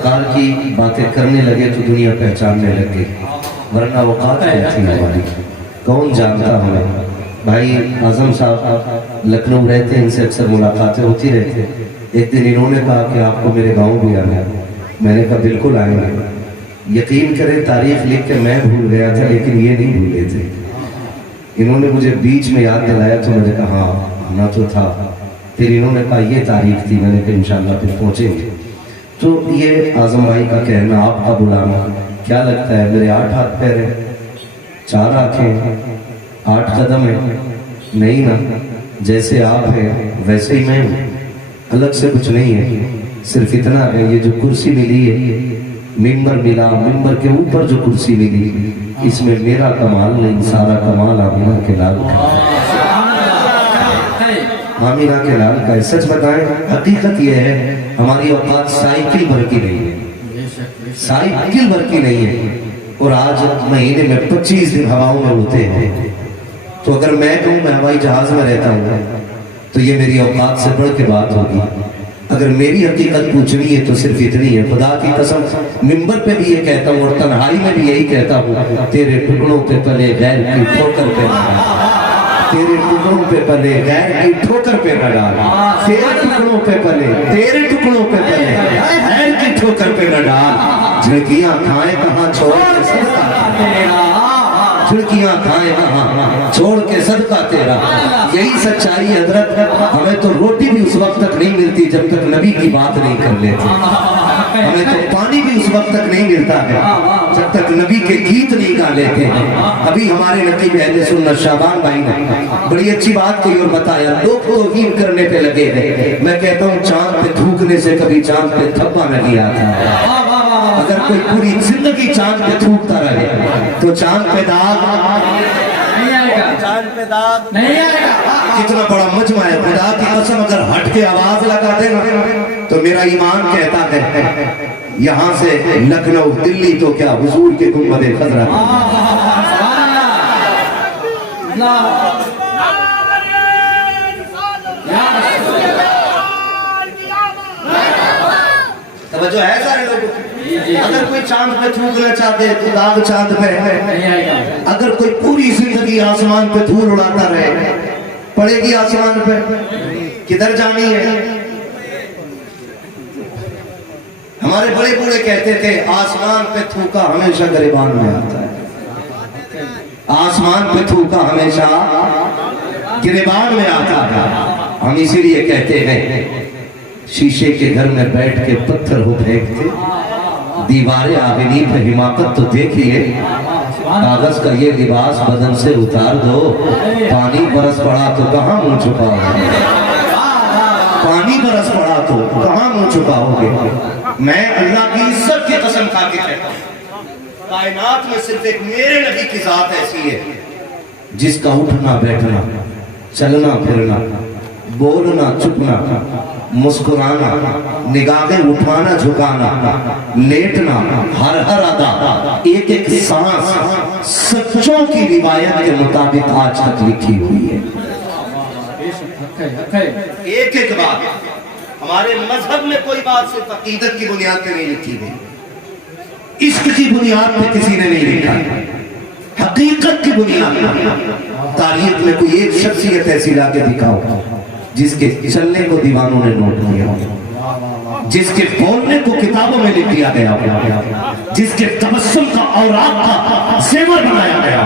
सरकार की बातें करने लगे तो दुनिया पहचानने लग गई, वरना औकात क्या थी हमारी, कौन जानता हमें। भाई आजम साहब लखनऊ रहते हैं, इनसे अक्सर मुलाकातें होती रहती हैं। एक दिन इन्होंने कहा कि आपको मेरे गांव भी आना है। मैंने कहा बिल्कुल आएंगे। यकीन करें तारीख लिख के मैं भूल गया था, लेकिन ये नहीं भूले थे। इन्होंने मुझे बीच में याद दिलाया तो मैंने कहा हाँ आना तो था। फिर इन्होंने कहा ये तारीख थी, मैंने कहा इंशाल्लाह फिर पहुँचेंगे। तो ये आजम भाई का कहना, आपका बुलाना, क्या लगता है मेरे 8 हाथ पैर हैं, 4 आँखें, 8 कदम है? नहीं ना, जैसे आप हैं वैसे ही मैं हूँ, अलग से कुछ नहीं है। सिर्फ इतना है, ये जो कुर्सी मिली है, मिंबर मिला, मिंबर के ऊपर जो कुर्सी मिली, इसमें मेरा कमाल नहीं, सारा कमाल आमिना के लाल का, आमिना के लाल का है। सच बताएं, हकीकत यह है हमारी औकात साइकिल भर की नहीं है, साइकिल भर की नहीं है। और आज महीने में 25 दिन हवाओं में उड़ते हैं। तो अगर मैं कहूँ मैं हवाई जहाज में रहता हूँ तो ये मेरी औकात से बढ़ के बात होगी। अगर मेरी हकीकत पूछनी है तो सिर्फ इतनी है, खुदा की कसम मिंबर पे भी ये कहता हूँ और तन्हाई में भी यही कहता हूँ, तेरे टुकड़ों पे पले गैर की ठोकर पे न डाल, तेरे टुकड़ों पे पले गैर की ठोकर पे न डाल, तेरे टुकड़ों पे पले, तेरे टुकड़ों पे पले गैर की ठोकर पे न डाल। झिड़कियां खाए कहाँ छोड़ के सदका तेरा, झिड़कियां खाए कहाँ छोड़ के सदका तेरा। यही सच्चाई है हजरत। हमें तो रोटी भी उस वक्त तक नहीं मिलती जब तक नबी की बात नहीं कर लेते। हमें तो पानी भी उस वक्त तक नहीं मिलता है जब तक नबी के गीत नहीं गा लेते हैं। अभी हमारे नकीब अहले सुन्नत शाबान भाई ने बड़ी अच्छी बात कही और बताया, लोग तौहीन करने पे लगे हैं। मैं कहता हूँ चांद पे थूकने से कभी चांद पे धब्बा नहीं आता। अगर कोई पूरी जिंदगी चांद पे थूकता रहे तो चांद पे दाग नहीं आएगा, चांद पे दाग नहीं आएगा। कितना बड़ा मजमा है, खुदा की कसम अगर हट के आवाज लगा देना तो मेरा ईमान कहता है यहाँ से लखनऊ दिल्ली तो क्या हुजूर के गुंबदे खजरा। तवज्जो है सारे लोगों की। अगर कोई चांद पे थूकना चाहते तो दाग चांद पे है। अगर कोई पूरी जिंदगी आसमान पे धूल उड़ाता रहे, पड़ेगी आसमान पे, किधर जानी है। हमारे बड़े बूढ़े कहते थे आसमान पे थूका हमेशा गरिबान में आता है, आसमान पे थूका हमेशा गिरेबान में आता है। हम इसीलिए कहते हैं शीशे के घर में बैठ के पत्थर हो फेंकते, दीवारें आबिनी पे हिमाकत तो देखिए, कागज का ये लिबास बदन से उतार दो, पानी बरस पड़ा तो कहाँ मुंह छुपाओगे, पानी बरस पड़ा तो कहाँ मुंह छुपाओगे। मैं अल्लाह की इज्जत की कसम खा के कहता हूँ कायनात में सिर्फ एक मेरे नबी की जात ऐसी है जिसका उठना बैठना, चलना फिरना, बोलना चुपना, मुस्कुराना, निगाहें उठाना झुकाना, लेटना, हर हर अदा, एक एक सांस सच्चों की रिवायत के मुताबिक आज तक लिखी हुई है। एक एक बात हमारे मजहब में कोई बात सिर्फ अकीदत की बुनियाद पे नहीं लिखी गई, इश्क की बुनियाद पे किसी ने नहीं लिखा, हकीकत की बुनियाद पे। तारीख में कोई एक शख्सियत ऐसी लाके दिखाओ जिसके चलने को दीवानों ने नोट किया, जिसके बोलने को किताबों में लिख दिया गया, जिसके तबस्सुम का औरात का जेवर बनाया गया।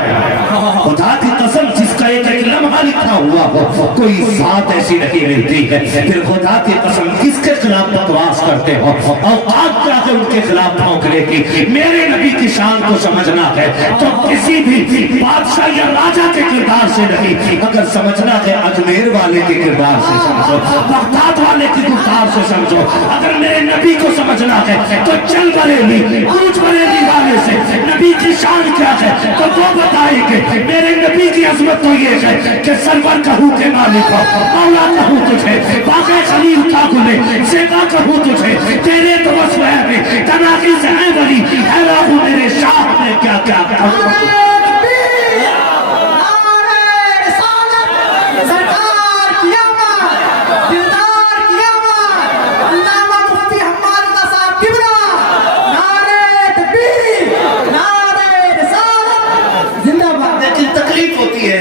खुदा की कसम जिसका एक एक लम्हा लिखा हुआ हो, कोई बात ऐसी नहीं मिलती है। फिर खुदा की कसम किसके खिलाफ बकवास करते हो, औकात क्या है उनके खिलाफ भौंकने की। मेरे नबी की शान को समझना है तो किसी भी बादशाह या राजा के किरदार से नहीं, अगर समझना है अजमेर वाले के किरदार से समझो, बगदाद वाले के किरदार से समझो। अगर मेरे नबी को समझना है तो चल बरेली, कूच बरेली वाले से नबी की शान क्या है तो वो बताएंगे। मेरे नबी की अजमत तो ये है कि सरवर कहूँ के मालिक हो, मौला कहूँ तुझे, बाक़े खलील का गुले, सेवा कहूँ तुझे, तेरे तो बस में तनाकी से है बड़ी हैरान हूँ मेरे शाह ने क्या क्या कहा।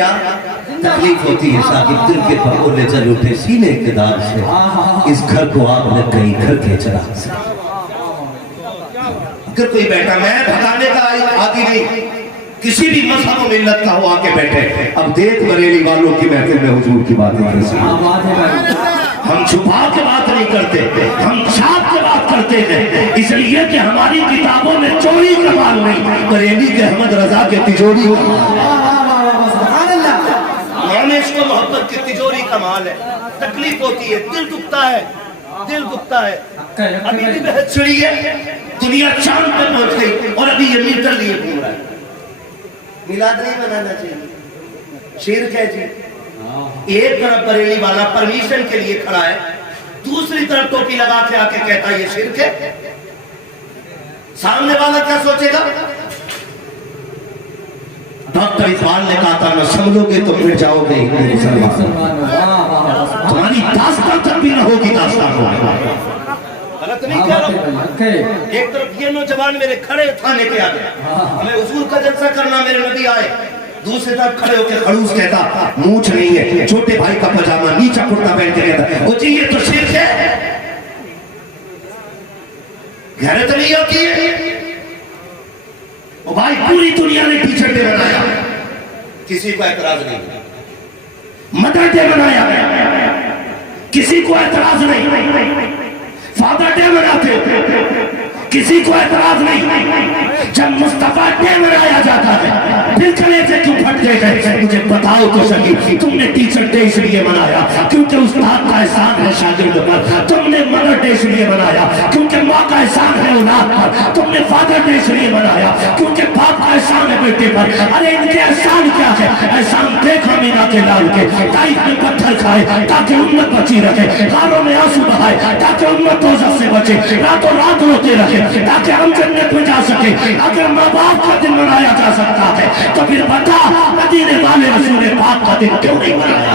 गया, तकलीफ होती है साकिब दिल के भगोने चल उठे सीने के दाग से, इस घर को आग लग गई घर के चिराग से। अगर कोई बैठा, मैं भगाने का आदि नहीं, किसी भी मजहब और मिल्लत का हो आके बैठे। अब देख बरेली वालों की महफिल में हुजूर की बातें कैसी, हम छुपा के बात नहीं करते, हम छाप के बात करते हैं, इसलिए कि हमारी किताबों में चोरी का माल नहीं, बरेली के अहमद रजा के तिजोरी को मोहब्बत की तिजोरी का माल है। तकलीफ होती है, दिल दुखता है, दिल दुखता है। अभी भी बहस छिड़ी है, दुनिया चांद पर पहुंच गई और अभी ये मीटर लिए घूम रहा है। मिलाद नहीं बनाना चाहिए, शिर्क है जी। एक तरफ बरेली वाला परमिशन के लिए खड़ा है, दूसरी तरफ टोपी लगा के आके कहता है ये शिर्क है। सामने वाला क्या सोचेगा? डॉक्टर इकबाल ने कहा था न समझोगे तो मिट जाओगे मुसलमान, तुम्हारी दास्तां तक भी न होगी दास्तां हो। गलत नहीं कह रहा हूं। एक तरफ ये नौजवान मेरे खड़े थाने के आगे, हमें हुजूर का जलसा करना, मेरे नबी आए, दूसरी तरफ खड़े होकर खड़ूस कहता मूंछ नहीं है, छोटे भाई का पजामा नीचा कुर्ता पहन के कहता वो जी ये तो शिर्क है। गैरत नहीं होती है। ओ भाई पूरी दुनिया ने टी शर्ट बनाया, किसी को एतराज नहीं। मदर डे बनाया, किसी को एतराज नहीं। फादर डे मनाते, किसी को एतराज नहीं। जब मुस्तफा डे मनाया जाता है दिल कलेजे क्यों फट गए? मुझे बताओ तो सही, तुमने टीचर डे इसलिए मनाया क्योंकि उस्ताद का एहसान है शागिर्द पर, तुमने मदर डे इसलिए मनाया क्योंकि माँ का एहसान है औलाद पर, तुमने फादर डे इसलिए मनाया क्योंकि बाप का एहसान है बेटे पर। अरे इनके एहसान क्या है? एहसान देखो मीना के लाल के, ताइफ में पत्थर खाए ताकि उम्मत बची रहे, गालों में आंसू बहाए ताकि उम्मत दोज़ख से बचे, रातों रात रोते रहे ताकि हम जन्नत में जा सके। अगर माँ बाप का दिन मनाया जा सकता है तो फिर बता मदीने वाले रसूल पाक का दिन क्यों नहीं मनाया?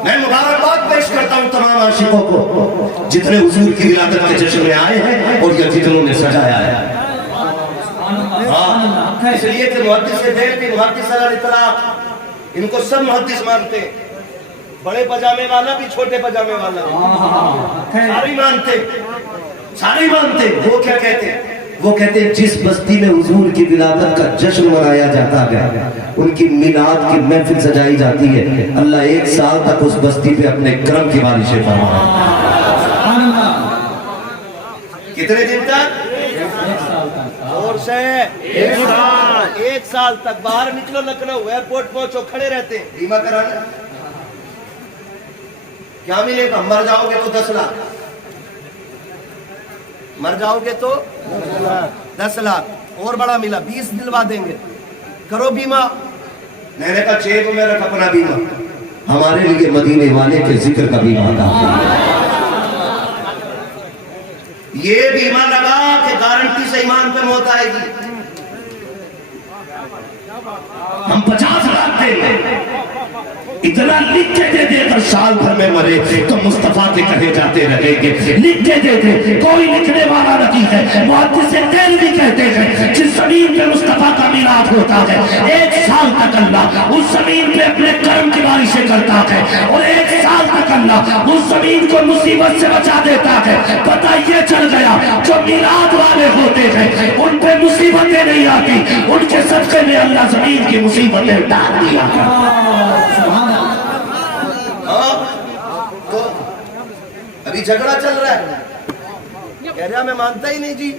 मैं मुबारकबाद पेश करता हूँ तमाम आशिकों को जितने हुजूर की विलादत के जश्न में आए हैं और या जितनों ने सजाया है। हाँ, इसलिए कि मुहद्दिस देर मुहद्दिस अल-इतलाक, इनको सब मुहद्दिस मानते हैं। बड़े पजामे वाला भी छोटे पजामे वाला भी सारे मानते, सारे मानते। वो क्या कहते? वो कहते हैं जिस बस्ती में हुजूर की विलादत का जश्न मनाया जाता है, उनकी मिलाद की महफिल सजाई जाती है, अल्लाह 1 साल तक उस बस्ती पे अपने करम की बारिशें फरमाए। कितने दिन तक? 1 साल तक। और से 1 साल तक। बाहर निकलो लखनऊ एयरपोर्ट पहुंचो, खड़े रहते हैं बीमा कराना। क्या मिलेगा? मर जाओगे तो 10 लाख, मर जाओगे तो 10 लाख, और बड़ा मिला 20 दिलवा देंगे, करो बीमा। मैंने कहा जेब में रख अपना बीमा, हमारे लिए मदीने वाले के जिक्र का बीमा था। ये बीमा लगा कि गारंटी से ईमान पे मौत आएगी। हम 50 लाख देंगे, इतना लिख के दे देकर साल भर में मरे तो मुस्तफा के कहे जाते रहेंगे। लिख के दे दे, कोई लिखने वाला नहीं है। मुहद्दिस देर भी कहते हैं जिस जमीन पे मुस्तफा का मिलाद होता है 1 साल तक अल्लाह उस जमीन पे अपने कर्म की बारिशें करता है, और 1 साल तक अल्लाह उस जमीन को मुसीबत से बचा देता है। पता ये चल गया जो मिलाद वाले होते हैं उन पे मुसीबतें नहीं आती, उनके सदके में अल्लाह जमीन की मुसीबतें डाल दिया। तो अभी झगड़ा चल रहा है, कह रहा मैं मानता ही नहीं जी,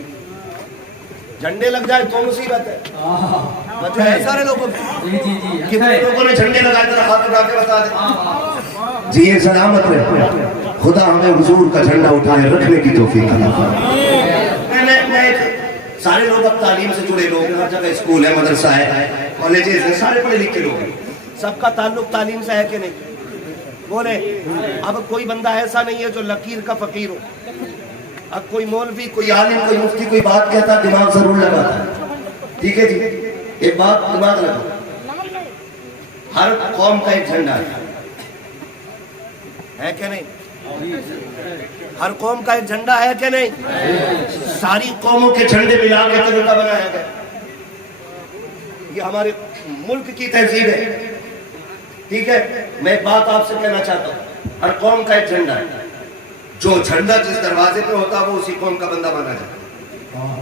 झंडे लग जाए तो मुसीबत है। मतलब है सारे लोगों को, कितने लोगों ने झंडे लगाए जरा हाथ उठा के बता दे जी। ये सलामत है, खुदा हमें हुजूर का झंडा उठाए रखने की तौफीक अता फरमाए। सारे लोग अब तालीम से जुड़े लोग, हर जगह स्कूल है, मदरसा है, कॉलेजेस है, सारे पढ़े लिखे लोग हैं। सबका ताल्लुक तालीम से है कि नहीं? बोले अब कोई बंदा ऐसा नहीं है जो लकीर का फकीर हो। अब कोई मौलवी, कोई आलिम, कोई मुफ्ती कोई बात कहता दिमाग जरूर लगाता है। ठीक है जी, एक बात दिमाग लगा, ہر قوم کا ایک جھنڈا ہے کہ نہیں؟ ہر قوم کا ایک جھنڈا ہے کہ نہیں؟ ساری قوموں کے جھنڈے ملا کے ترنگا بنایا گیا. یہ ہمارے ملک کی تہذیب ہے. ٹھیک ہے, میں ایک بات آپ سے کہنا چاہتا ہوں, ہر قوم کا ایک جھنڈا ہے. جو جھنڈا جس دروازے پہ ہوتا وہ اسی قوم کا بندہ مانا جاتا.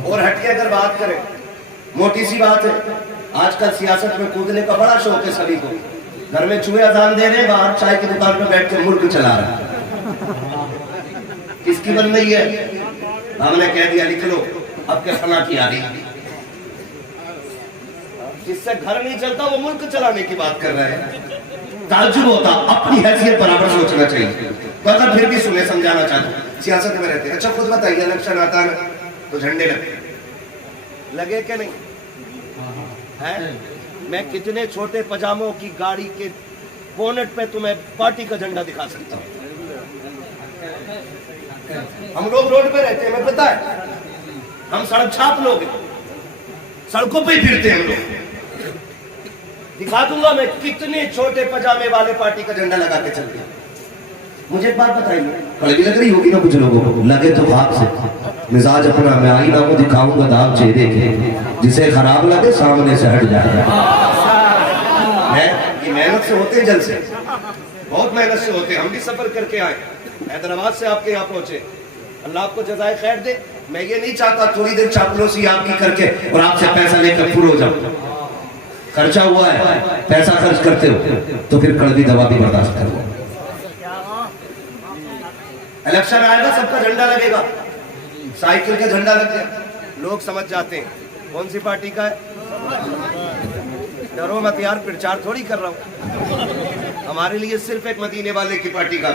اور ہٹ کے اگر بات کریں, موٹی سی بات ہے, آج کل سیاست میں کودنے کا بڑا شوق ہے سبھی کو. گھر میں چوہے اذان دے رہے ہیں, باہر چائے کی دکان پہ بیٹھ کے ملک چلا رہا ہے. کس کی بن رہی ہے؟ ہم نے کہہ دیا لکھ لو, اب کیا فلاں کی آ رہی. جس سے گھر نہیں چلتا وہ ملک چلانے کی بات کر رہے ہیں. تعجب ہوتا, اپنی حیثیت برابر سوچنا چاہیے. تو اگر پھر بھی سنیں, سمجھانا چاہتا ہوں, سیاست میں رہتے ہیں. اچھا خود بتائیے, الیکشن آتا ہے تو جھنڈے لگے کہ نہیں ہے؟ میں کتنے چھوٹے پجاموں کی گاڑی کے بونٹ پہ تمہیں پارٹی کا جھنڈا دکھا سکتا ہوں. ہم لوگ روڈ پہ رہتے ہیں, میں پتہ ہے, ہم سڑک چھاپ لوگ ہیں, سڑکوں پہ ہی پھرتے ہیں ہم لوگ. دکھا دوں گا میں کتنے چھوٹے پجامے والے پارٹی کا جھنڈا لگا کے چلتے ہیں. مجھے ایک بات بتائیے, کڑوی لگ رہی ہوگی نا کچھ لوگوں کو, لگے تو بھاگ سے. مزاج اپنا میں آئینہ کو دکھاؤں گا داغ چہرے کے, جسے خراب لگے سامنے سے ہٹ جائے گا. یہ محنت سے ہوتے ہیں, جل سے بہت محنت سے ہوتے ہیں. ہم بھی سفر کر کے آئے, حیدرآباد سے آپ کے یہاں پہنچے. اللہ آپ کو جزائے خیر دے. میں یہ نہیں چاہتا تھوڑی دیر چاپلوسی آپ کی کر کے اور آپ سے پیسہ لے کر پھر ہو جاؤ. خرچہ ہوا ہے, پیسہ خرچ کرتے ہو تو پھر کڑوی دوا بھی برداشت کرو. الیکشن آئے گا, سب کا جھنڈا لگے گا, سائیکل کا جھنڈا لگ گیا, لوگ سمجھ جاتے ہیں کون سی پارٹی کا ہے. ڈرو مت یار, پرچار تھوڑی کر رہا ہوں. ہمارے لیے صرف ایک مدینے والے کی پارٹی کا.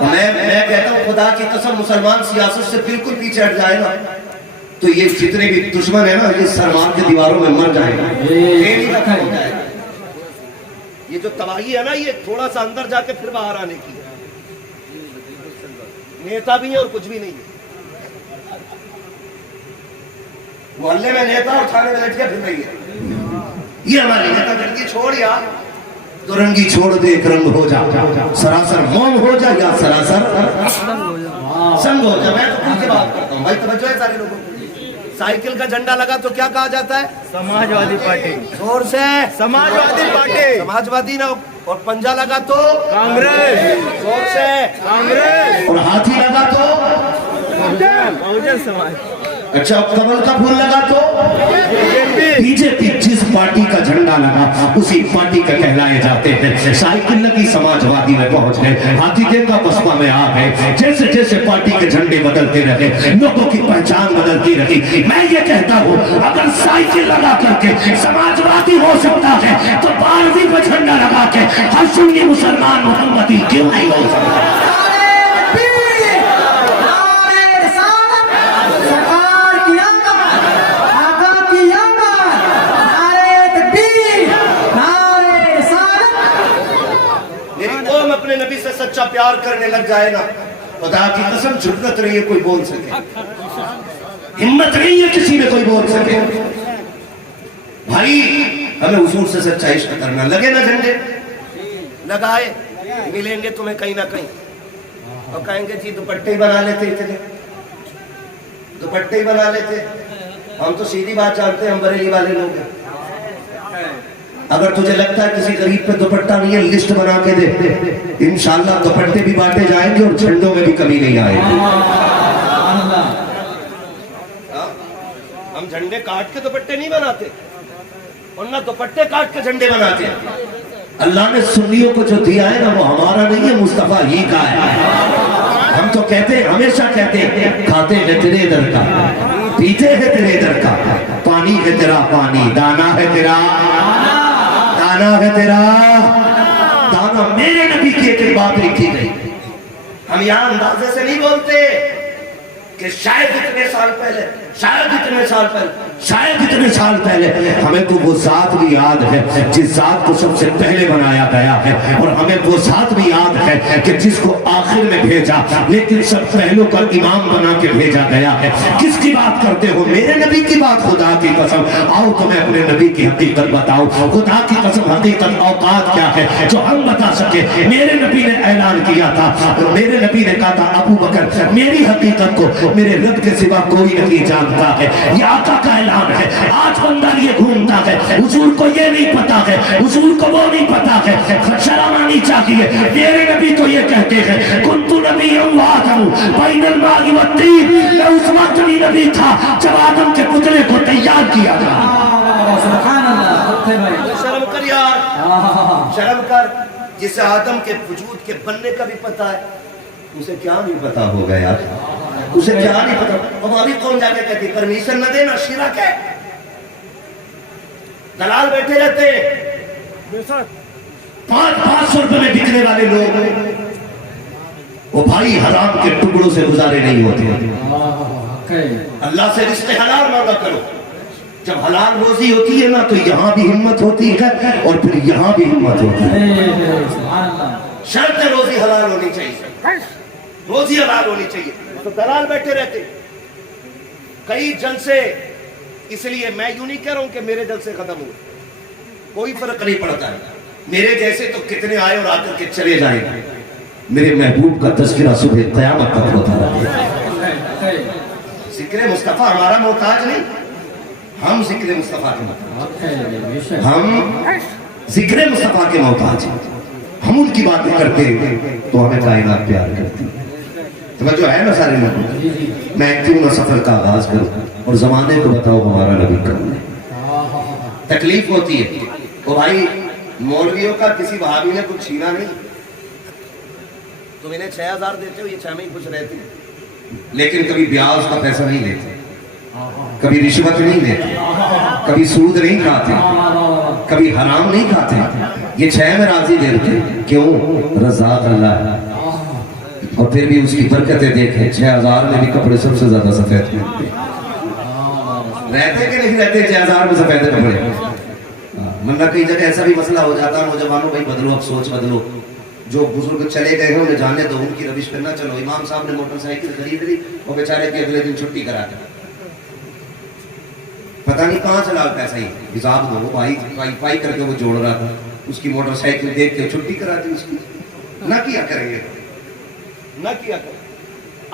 میں کہتا ہوں خدا کی قسم, مسلمان سیاست سے بالکل پیچھے ہٹ جائے گا تو یہ جتنے بھی دشمن ہیں نا, یہ سرمان کے دیواروں میں مر جائے گا. یہ جو تباہی ہے نا, یہ تھوڑا سا اندر جا کے پھر باہر آنے کی. نیتا بھی ہے اور کچھ بھی نہیں ہے. محلے میں نیتا اور تھانے میں لٹکیاں پھر رہی ہے. یہ ہماری نیتا لڑکی چھوڑ یار, تو رنگی چھوڑ دے ایک رنگ ہو جا, سراسر موم ہو جا یا سراسر سنگ ہو جا. میں تو ان کی بات کرتا ہوں بھائی, توجہ ہے سارے لوگوں. سائیکل کا جھنڈا لگا تو کیا کہا جاتا ہے؟ سماجوادی پارٹی. زور سے سماجوادی پارٹی. سماجوادی نہ, اور پنجا لگا تو کانگریس. زور سے کانگریس. اور ہاتھی لگا تو بہوجن سماج. اچھا کمل کا پھول لگا تو بی جے پی. جس پارٹی کا جھنڈا لگا اسی پارٹی کا کہلائے جاتے ہیں. سائیکل لگی سماجوادی میں پہنچ گئے, ہاتھی دیکھا بسپا میں آ گئے. جیسے جیسے پارٹی کے جھنڈے بدلتے رہے, لوگوں کی پہچان بدلتی رہی. میں یہ کہتا ہوں اگر سائیکل لگا کر کے سماجوادی ہو سکتا ہے تو 12ویں میں جھنڈا لگا کے ہر سنی مسلمان محمدی کیوں نہیں ہو سکتا؟ اپنے نبی سے سچا پیار کرنے لگ جائے نا, خدا کی قسم جرأت نہیں ہے کوئی بول سکے, ہمت نہیں ہے کسی میں کوئی بول سکے. بھائی ہمیں حضور سے سچا عشق کرنا. لگے نا جھنڈے, لگائے, ملیں گے تمہیں کہیں نہ کہیں اور کہیں گے جی دوپٹے ہی بنا لیتے, اتنے دوپٹے ہی بنا لیتے. ہم تو سیدھی بات جانتے ہیں, ہم بریلی والے لوگ ہیں. اگر تجھے لگتا ہے کسی غریب پہ دوپٹہ نہیں ہے, لسٹ بنا کے دے, انشاءاللہ دوپٹے بھی بانٹے جائیں گے اور جھنڈوں میں بھی کمی نہیں آئے گی. ہم جھنڈے کاٹ کے دوپٹے نہیں بناتے, اور نہ دوپٹے کاٹ کے جھنڈے بناتے. اللہ نے سنیوں کو جو دیا ہے نا وہ ہمارا نہیں ہے, مصطفیٰ ہی کا ہے. ہم تو کہتے ہیں, ہمیشہ کہتے ہیں, کھاتے ہیں تیرے در کا, پیتے ہیں تیرے در کا, پانی ہے تیرا پانی, دانا ہے تیرا دانا ہے تیرا دانا. میرے نبی کی ایک بات لکھی گئی. ہم یہاں اندازے سے نہیں بولتے کہ شاید اتنے سال پہلے شاید اتنے سال پہلے ہمیں تو وہ ذات بھی یاد ہے جس ذات کو سب سے پہلے بنایا گیا ہے، اور ہمیں وہ ذات بھی یاد ہے کہ جس کو آخر میں بھیجا لیکن سب پہلوں کا امام بنا کے بھیجا گیا ہے۔ کس کی بات کرتے ہو؟ میرے نبی کی بات، خدا کی قسم۔ آؤ تمہیں اپنے نبی کی حقیقت بتاؤ، خدا کی قسم حقیقت اوقات کیا ہے جو ہم بتا سکے۔ میرے نبی نے اعلان کیا تھا، میرے نبی نے کہا تھا ابو بکر میری حقیقت کو میرے رب کے سوا کوئی نہیں جانتا ہے، یہ آقا کا اعلان ہے۔ آج بندہ یہ گھومتا ہے، حضور کو یہ نہیں پتا ہے، حضور کو وہ نہیں پتا ہے، شرم آنی چاہیے۔ میرے نبی تو یہ کہتے ہیں کنت نبی وآدم بین الماء والطین، میں اس وقت بھی نبی تھا جب آدم کے پتلے کو تیار کیا تھا۔ سبحان اللہ، شرم کر یار، شرم کر۔ جسے آدم کے وجود کے بننے کا بھی پتا ہے، اسے کیا نہیں پتا ہوگا یار، اسے کیا نہیں پتا۔ ہماری قوم جا کے کہتی پرمیشن نہ دینا شرک ہے، دلال بیٹھے رہتے ہیں 500 روپے میں بکنے والے لوگ، وہ بھائی حرام کے ٹکڑوں سے گزارے نہیں ہوتے۔ اللہ سے رزق حلال مانگا کرو، جب حلال روزی ہوتی ہے نا تو یہاں بھی ہمت ہوتی ہے اور پھر یہاں بھی ہمت ہوتی ہے۔ شرط ہے روزی حلال ہونی چاہیے، روزی حلال ہونی چاہیے، تو دلال بیٹھے رہتے۔ کئی جلسے، اس لیے میں یوں نہیں کہہ رہا ہوں کہ میرے جلسے ختم ہوئے، کوئی فرق نہیں پڑتا ہے، میرے جیسے تو کتنے آئے اور آ کر کے چلے جائیں۔ میرے محبوب کا تذکرہ صبح قیامت تک ہوتا رہے۔ ذکر مصطفیٰ ہمارا محتاج نہیں، ہم ذکر مصطفیٰ کے محتاج، ہم ذکر مصطفیٰ کے محتاج ہیں۔ ہم ان کی باتیں کرتے ہیں تو ہمیں کائنات پیار کرتی ہے۔ توجہ ہے نا سارے لوگ؟ میں کیوں نہ سفر کا آغاز کروں اور زمانے کو بتاؤ ہمارا نبی کون ہے۔ تکلیف ہوتی ہے وہ بھائی، مولویوں کا کسی بھابی نے کچھ چھینا نہیں، تم انہیں 6000 دیتے ہو، یہ 6 میں ہی خوش رہتے ہیں، لیکن کبھی بیاج کا پیسہ نہیں لیتے، کبھی رشوت نہیں لیتے، کبھی سود نہیں کھاتے، کبھی حرام نہیں کھاتے، یہ 6 میں راضی دیتے۔ کیوں؟ رزاق اللہ ہے، اور پھر بھی اس کی برکتیں دیکھیں، 6000 میں بھی کپڑے سب سے زیادہ سفید رہتے کہ نہیں رہتے 6000 میں سفید کپڑے؟ ورنہ کئی جگہ ایسا بھی مسئلہ ہو جاتا ہے، نوجوانوں بھائی بدلو، اب سوچ بدلو، جو بزرگ چلے گئے ہیں انہیں جانے دو، ان کی روش پہ نہ چلو۔ امام صاحب نے موٹر سائیکل خرید لی، وہ بیچارے کی اگلے دن چھٹی کرا کے پتہ نہیں کہاں چلا پیسہ ہی حساب دو، بھائی پائی کر کے وہ جوڑ رہا تھا، اس کی موٹر سائیکل دیکھ کے چھٹی کرا دی اس کی۔ نہ کیا کریں گے، نہ کیا کریں۔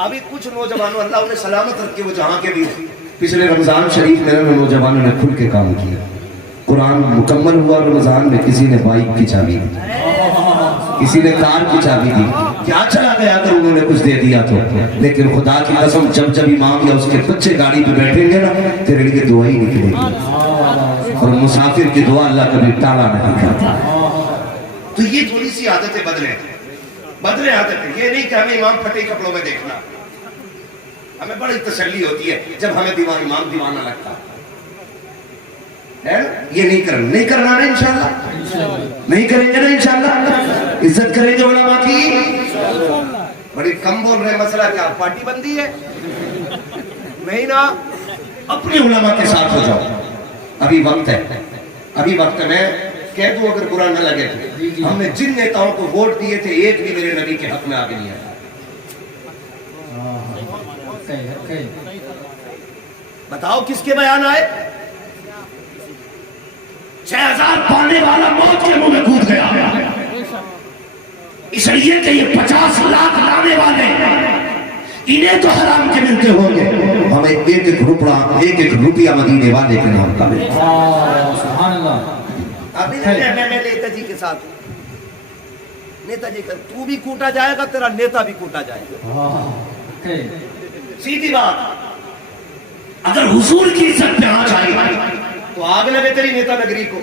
ابھی کچھ نوجوانوں اللہ انہیں سلامت رکھ کے وہ جہاں کے بھی، پچھلے رمضان شریف میں نوجوانوں نے کھل کے کام کیا، قرآن مکمل ہوا رمضان میں، کسی نے بائک کی چابی دی، کسی نے کار کی چابی دی، کیا چلا گیا اگر انہوں نے کچھ دے دیا تو۔ لیکن خدا کی قسم جب جب امام یا اس کے بچے گاڑی پہ بیٹھیں گے نا تیرے لیے دعا ہی نکلے گی، اور مسافر کی دعا اللہ کبھی ٹالا نہیں کرتا۔ تو یہ تھوڑی سی عادتیں بدلے عادتیں، یہ نہیں کہ ہمیں امام پھٹے کپڑوں میں دیکھنا، ہمیں بڑی تسلی ہوتی ہے جب ہمیں امام دیوانہ لگتا ہے۔ یہ نہیں کرنا نا انشاءاللہ، نہیں کریں گے نا انشاءاللہ، عزت کریں گے علماء کی۔ بڑی کم بول رہے، مسئلہ کیا پارٹی بندی ہے؟ نہیں نا، اپنے علماء کے ساتھ ہو جاؤ، ابھی وقت ہے، ابھی وقت ہے۔ میں کہہ دوں اگر برا نہ لگے تو، ہم نے جن نیتاؤں کو ووٹ دیے تھے ایک بھی میرے نبی کے حق میں آگے نہیں آیا۔ بتاؤ کس کے بیان آئے؟ 6000 پانے والا موت کے منہ میں کود گیا، اس لیے کہ یہ 50 لاکھ لانے والے انہیں تو حرام کے ملتے ہوں گے، ہمیں ایک ایک روپیہ مدینے والے کے نام کا ملے۔ سبحان اللہ۔ ابھی نہیں میں نیتا جی کے ساتھ، نیتا جی کا تو بھی کوٹا جائے گا، تیرا نیتا بھی کوٹا جائے گا، سیدھی بات۔ اگر حضور کی عزت پہ آنچ آئی تو آگ لگے تیری نیتا نگری کو،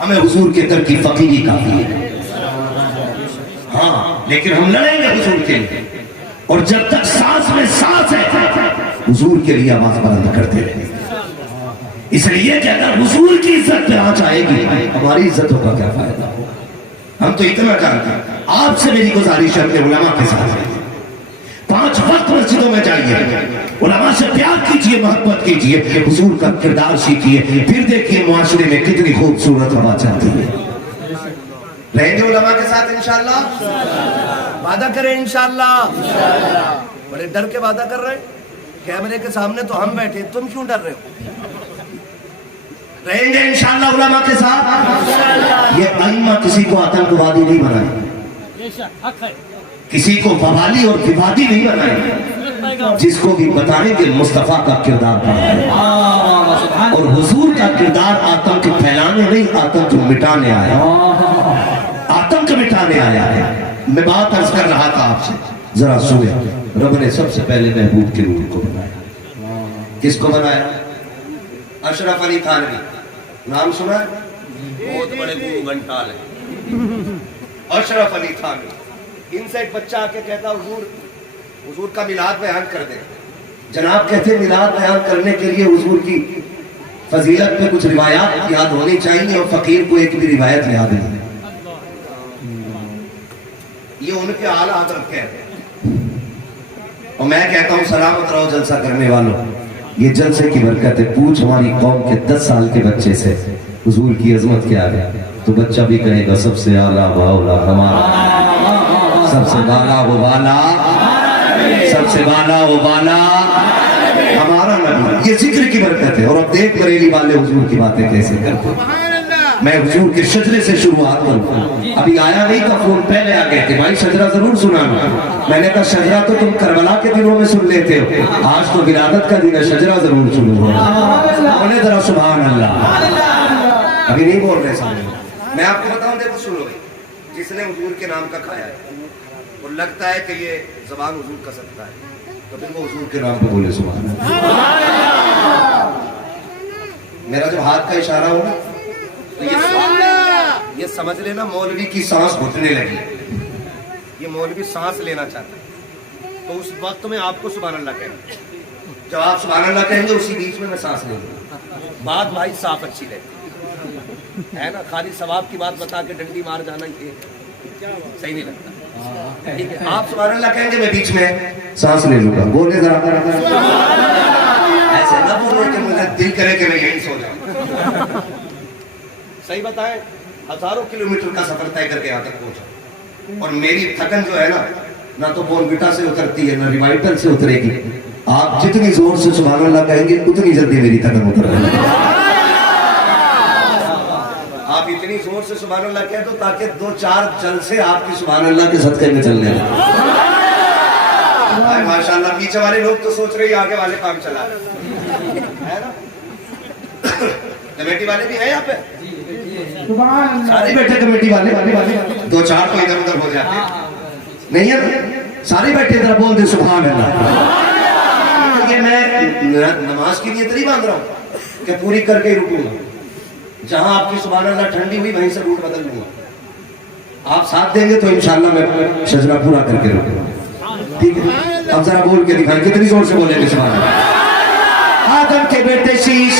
ہمیں حضور کے در کی فقیری کافی ہے، ہاں، لیکن ہم لڑیں گے حضور کے لیے، اور جب تک سانس میں سانس ہے حضور کے لیے آواز بلند کرتے رہیں گے۔ اس لیے کہ اگر حضور کی عزت پہ آنچ آئے گی ہماری عزتوں کا کیا فائدہ ہو۔ ہم تو اتنا جانتے ہیں، آپ سے میری گزارش ہے اپنے علماء کے ساتھ 5 وقت مسجدوں میں جائیے، उलमा से प्यार कीजिए, मोहब्बत कीजिए, हुजूर का किरदार सीखिए, फिर देखिए मुआशरे में कितनी खूबसूरत हवा चलती है। रहेंगे उलमा के साथ इंशाअल्लाह, वादा करें इंशाअल्लाह। बड़े डर के वादा कर रहे हैं, कैमरे के सामने तो हम बैठे, तुम क्यों डर रहे हो? रहेंगे इंशाअल्लाह उलमा के साथ। ये अइम्मा किसी को आतंकवादी नहीं बनाए, किसी को वबाली और विवादी नहीं बनाए, जिसको भी बताने के मुस्तफा का किरदार पड़ा है। और हुजूर का किरदार आतंक फैलाने नहीं, आतंक मिटाने आया, आतंक मिटाने आया है। मैं बात अर्ज कर रहा था आपसे, जरा सुने। रब ने सबसे पहले महबूब के रूह को बनाया। किसको बनाया? अशरफ अली थानवी, नाम सुना है? बहुत बड़े घंटाल है अशरफ अली थानवी। इनसे एक बच्चा आके कहता हुजूर का मिलाद बयान कर दे। जनाब कहते मिलाद बयान करने के लिए हुजूर की फजीलत पे कुछ रिवायात याद होनी चाहिए, और फकीर को एक भी रिवायत याद नहीं। ये उनके आला हज़रत कहते हैं, और मैं कहता हूँ सलामत रहो जलसा करने वालों, ये जलसे की बरकत है। पूछ हमारी कौम के 10 साल के बच्चे से हुजूर की अजमत क्या है, तो बच्चा भी कहेगा सबसे आला बाला हमारा, सबसे बाला वो बाला, सबसे बाला वो बाला हमारा नबी। ये जिक्र की बरकत है। और अब देख बरेली वाले हुजूर की बातें कैसे करते हैं। मैं हुजूर के शजरे से शुरुआत करूँ। अभी आया नहीं था फोन, पहले आ गए थे, भाई शजरा जरूर सुनाना। मैंने कहा शजरा तो तुम करबला के दिनों में सुन लेते हो, आज तो विलादत का दिन है, शजरा जरूर सुनो। बोले जरा सुभान अल्लाह। अभी नहीं बोल रहे सामने। मैं आपको बताऊं, देखो सुनो, जिसने हुजूर के नाम का खाया है और लगता है कि ये ज़बान हुजूर का सकता है, तो फिर वो हुजूर के नाम पे बोले सुभान अल्लाह। मेरा जब हाथ का इशारा हो तो ये समझ लेना मौलवी की सांस घुटने लगी, ये मौलवी सांस लेना चाहता है, तो उस वक्त में आपको सुभान अल्लाह कहेंगे। जब आप सुभान अल्लाह कहेंगे उसी बीच में मैं सांस लूंगा। बात भाई साफ अच्छी रहती है ना, खाली सवाब की बात बता के डंडी मार जाना ये सही नहीं लगता। ठीक है, आप सुभान अल्लाह कहेंगे, मैं बीच में सांस ले लूंगा। बोले जरा ऐसे ना बोलो कि मुझे दिल करे कि मैं यहीं सो जाऊं। सही बताएं, हजारों किलोमीटर का सफर तय करके यहाँ तक पहुंचा, और मेरी थकन जो है ना तो बोनविटा से उतरती है, ना रिवाइटल से उतरेगी। आप जितनी जोर से सुभान अल्लाह कहेंगे उतनी जल्दी मेरी थकन उतर जाएगी। आप इतनी जोर से सुभान अल्लाह कह दो ताकि 2-4 जलसे आपकी सुभान अल्लाह के सदके में चलने लगे। माशाअल्लाह, पीछे वाले लोग तो सोच रहे आगे वाले काम चला है ना। कमेटी वाले भी है यहाँ पे, सारे बैठे कमेटी वाले, 2-4 तो इधर उधर हो जाते नहीं है, सारे बैठे जरा बोल दे सुभान अल्लाह। ये मैं नमाज की नीयत नहीं बांध रहा हूँ कि पूरी करके ही रुकूंगा। जहां आपकी सुभान अल्लाह ठंडी हुई वहीं से रूट बदल लूंगा। आप साथ देंगे तो इंशाल्लाह मैं शजरा पूरा करके रुकूंगा। ठीक है, अब जरा बोल के दिखाएं, कितनी जोर से बोलेंगे सुभान अल्लाह। आदम के बेटे शीश,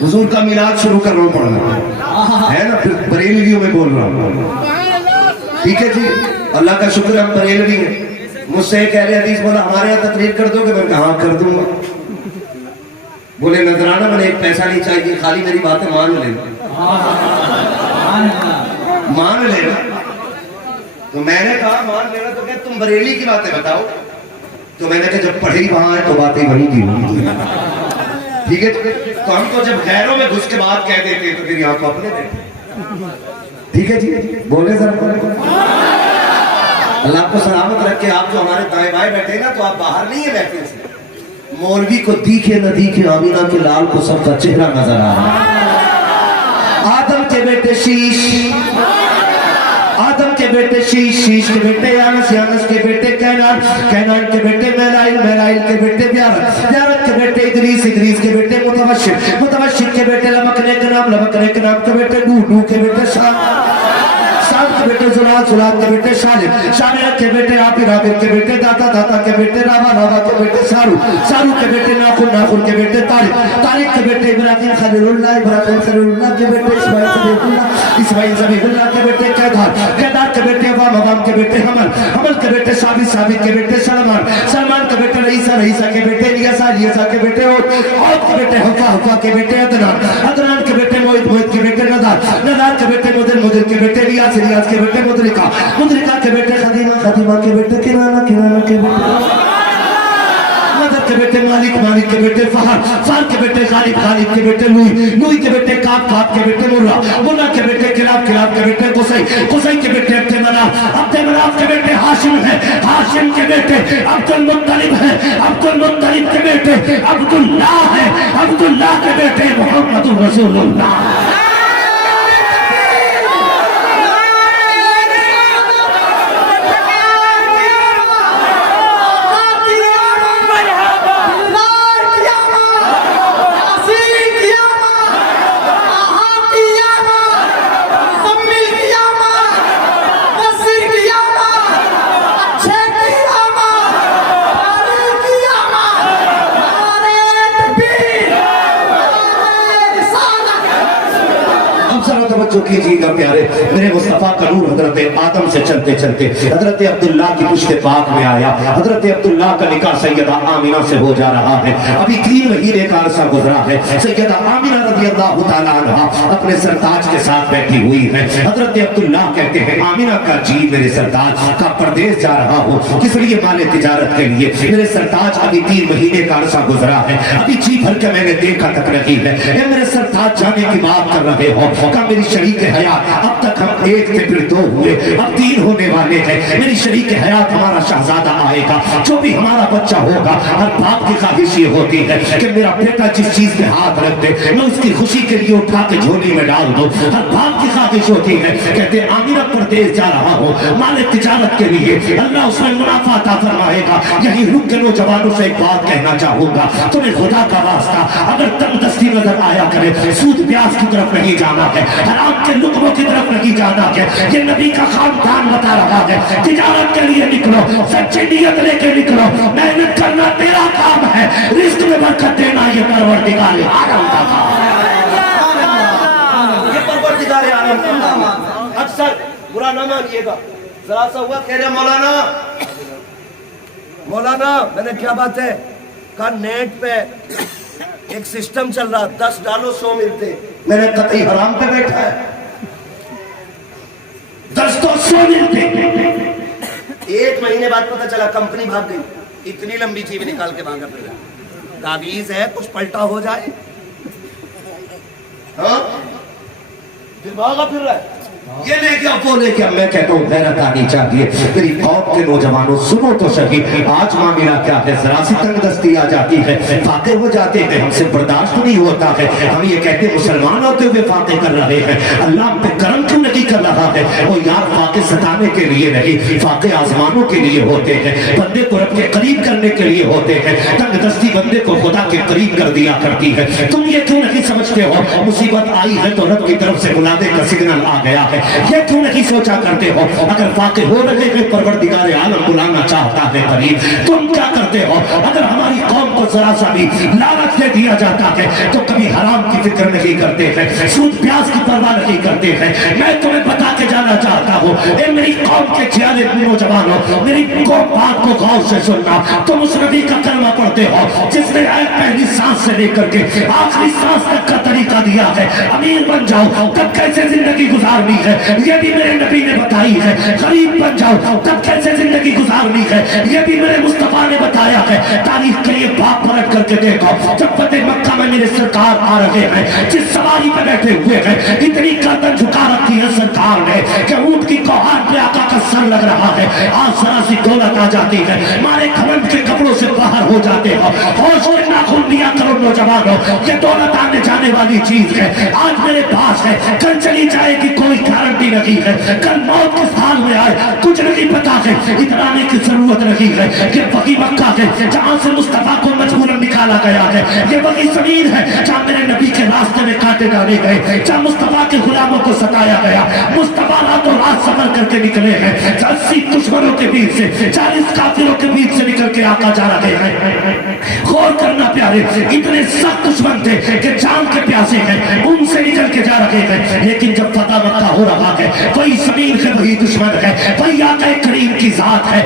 हुजूर का मिलाद शुरू कर रहा हूँ पढ़ना है ना, फिर बरेलवियों में बोल रहा हूँ। ठीक है जी, अल्लाह का शुक्र हम बरेलवी हैं। मुझसे कह रहे हदीस बोला हमारे यहाँ तकरीर कर दोगे, मैं कहा कर दूंगा। बोले नजराना, मैंने एक पैसा नहीं चाहिए, खाली मेरी बातें मान लेना, मान लेना। तो मैंने कहा मान लेना, तो क्या तुम बरेली की बातें बताओ। तो मैंने कहा जब पढ़ी वहां है तो बातें वहीं की होंगी। ठीक है, तो हम तो जब गैरों में घुस के बात कह देते तो फिर यहाँ को अपने देते। ठीक है जी, बोले सर अल्लाह आपको सलामत रखे। आप जो हमारे दाएं बाएं बैठे ना, तो आप बाहर नहीं है महफिल से। मौलवी को दिखे न दिखे, आमीना के लाल को सबका चेहरा नजर आ रहा है। आदम के बेटे शीश, आदम के बेटे शीश, शीश के बेटे यानस, यानस के बेटे कैनान, कैनान के बेटे मेलाइल, मेलाइल के बेटे ब्यारत, ब्यारत के बेटे इदरीस, इदरीस के बेटे मुतवशिर, मुतवशिर के बेटे लमकने के नाम, लमकने के नाम के बेटे नूह, नूह के बेटे शाम, शाम के बेटे जुलाल, जुलाल के बेटे शालिम, शालिम के बेटे आबिर, आबिर के बेटे दाता, दाता के बेटे रावा, रावा के बेटे सारू, सारू के बेटे नाखुन, नाखुन के बेटे तारिक, तारिक के बेटे इब्राहिम खलीलुल्लाह, इब्राहिम खलीलुल्लाह के बेटे इस्माइल ज़बीहुल्लाह, इस्माइल ज़बीहुल्लाह के बेटे केदार, केदार के बेटे अवाम, अवाम के बेटे हमल, हमल के बेटे शाबिर, साबित, साबित के बेटे सलमान, सलमान के बेटे रईसा, रईसा के बेटे इलियासा, इलियासा के बेटे औद के बेटे हुफा, हुफा के बेटे अदनान, अदनान के बेटे मोहित, मोहित के बेटे नदार, नदार के बेटे मुदिर, मुदिर के बेटे रियाज, रियाज के बेटे मुदरिका, मुदरिका के बेटे खदीमा, खदीमा के बेटे किराना, किराना के बेटे नदर के बेटे मालिक, मालिक के बेटे फहर, फहर के बेटे गालिब, गालिब के बेटे लुई, लुई के बेटे काब, काब के बेटे मुर्रा, मुर्रा के बेटे किलाब, किलाब के बेटे कुसै, कुसै के बेटे अब्दे मनाफ, अब्दे मनाफ के बेटे हाशिम है, हाशिम के बेटे अब्दुल मुत्तलिब है, अब्दुल मुत्तलिब के बेटे अब्दुल्लाह है, अब्दुल्लाह के बेटे मुहम्मदुर रसूलुल्लाह। तवज्जो कीजिएगा प्यारे, मेरे मुस्तफा का नूर हजरत आदम से चलते चलते हजरत अब्दुल्ला की पुश्त पाक में आया। हजरत अब्दुल्ला का निकाह सैयदा आमिना से हो जा रहा है। अभी 3 महीने का अरसा गुजरा है। सैयदा आमिना रज़ियल्लाहु ताला अन्हा अपने सरताज के साथ बैठी हुई है। हजरत अब्दुल्ला कहते हैं आमिना का जी मेरे सरताज का परदेश जा रहा हूँ, किस लिए? माले तिजारत के लिए। मेरे सरताज अभी 3 महीने का अरसा गुजरा है, अभी जी भर के मैंने देखा तक नहीं है। मेरे सरताज जाने की बात कर रहे हो का मेरी शरीक हयात, अब तक हम 1 थे फिर 2 हुए, अब 3 होने वाले हैं। मेरी शरीक हयात हमारा शहजादा आएगा, जो भी हमारा बच्चा होगा। हर बाप की ख्वाहिश ये होती है कि मेरा बेटा जिस चीज पे हाथ रख दे मैं उसकी खुशी के लिए उठा के झोली में डाल दूं। हर बाप की ख्वाहिश होती है, कहते आमिना परदेश जा रहा हूँ माले तिजारत के लिए, अल्लाह उसमें मुनाफा अता फरमाएगा। यही रुक के नौजवानों से एक बात कहना चाहूंगा, तुम्हें खुदा का वास्ता अगर तंगदस्ती नजर आया करे, सूद ब्याज की तरफ नहीं जाना है, हराम के लुकमों की तरफ नहीं जाना है। ये नबी का खानदान बता रहा है, तिजारत के लिए निकलो, सच्ची नियत लेके निकलो, मेहनत करना तेरा काम है, रिस्क में बरकत देना ये परवरदिगार आलम का काम है। ये परवरदिगार आलम का काम है। अक्सर बुरा ना मानिएगा, जरा सा हुआ कह रहे मौलाना, मौलाना मैंने क्या बात है कहा, नेट पे एक सिस्टम चल रहा, 10 डालो 100 मिलते। मैंने कतई हराम पे बैठा है, 10 तो 100 मिलते। 1 महीने बाद पता चला कंपनी भाग गई, इतनी लंबी चीज निकाल के भागा फिर। तावीज है, कुछ पलटा हो जाए, हाँ फिर भागा फिर रहा है। ये लेके अब वो लेके अब मैं कहता हूँ गैरत आनी चाहिए। मेरी कौम के नौजवानों सुनो तो सही, आज मामला क्या है, जरा सी तंगदस्ती आ जाती है, फाते हो जाते हैं, हमसे बर्दाश्त नहीं होता है। हम ये कहते मुसलमान होते हुए फाते कर रहे हैं, अल्लाह पे करम क्यों नहीं कर रहा है? वो यार फाके सताने के लिए नहीं, फाके आजमानों के लिए होते हैं, बंदे को रब के करीब करने के लिए होते हैं। तंगदस्ती बंदे को खुदा के करीब कर दिया करती है। तुम ये क्यों नहीं समझते हो, मुसीबत आई है तो रब की तरफ से मुनादे का सिग्नल आ गया है, ये क्यों नहीं सोचा करते हो? अगर फाके हो रहे हैं परवरदिगार आलम बुलाना चाहता है करीब, तुम क्या करते हो? अगर हमारी कौम को जरा सा भी लालच दे दिया जाता है तो कभी हराम की फिक्र नहीं करते हैं, सूद ब्याज की परवाह नहीं करते हैं। मैं तुम्हें बता के जाना चाहता हूँ, मेरी कौम के जियाले नौजवानों, मेरी कौम बात को गौर से सुनना। तुम उस नबी का कलमा पढ़ते हो जिसने पहली सांस से लेकर के आखिरी सांस तक का तरीका दिया है। अमीर बन जाओ तब कैसे जिंदगी गुजारनी है, ये भी मेरे नबी ने बताई है। गरीब बन जाओ तब कैसे जिंदगी गुजारनी है, ये भी मेरे मुस्तफा ने बताया है। तारीख के लिए बाप पलट करके देखो, जब फतेह मक्का में मेरे सरकार आ रहे हैं, जिस सवारी पे बैठे हुए हैं, इतनी गर्दन झुका रखी है सरकार ने कि ऊंट की कोहार पे आका का सर लग रहा है। आज जरा सी दौलत आ जाती है, मारे घमंड के कपड़ों से बाहर हो जाते हो। होश में नाखून लिया करो नौजवानों, ये दौलत आने जाने वाली चीज है, आज मेरे पास है, कल चली जाएगी, कोई गारंटी नहीं है। कल मौत किस हाल में आए कुछ नहीं पता है, इतराने की जरूरत नहीं है। ये वही मक्का है जहाँ से मुस्तफा को मजबूरन निकाला गया है, ये वही जमीन है जहाँ मेरे नबी के रास्ते में काटे डाले गए, जब मुस्तफा के गुलामों को सताया गया, मुस्तफा रातों रात सफर करके निकले हैं, 80 दुश्मनों के बीच से, 40 काफिरों के बीच से निकल के आका जा रहे हैं। गौर करना प्यारे, इतने सख्त दुश्मन थे कि जान के प्यासे हैं, उनसे निकल के जा रहे हैं। लेकिन जब फतह मक्का हो रहा है, वही जमीन के वही दुश्मन है, वही आका करीम की जात है।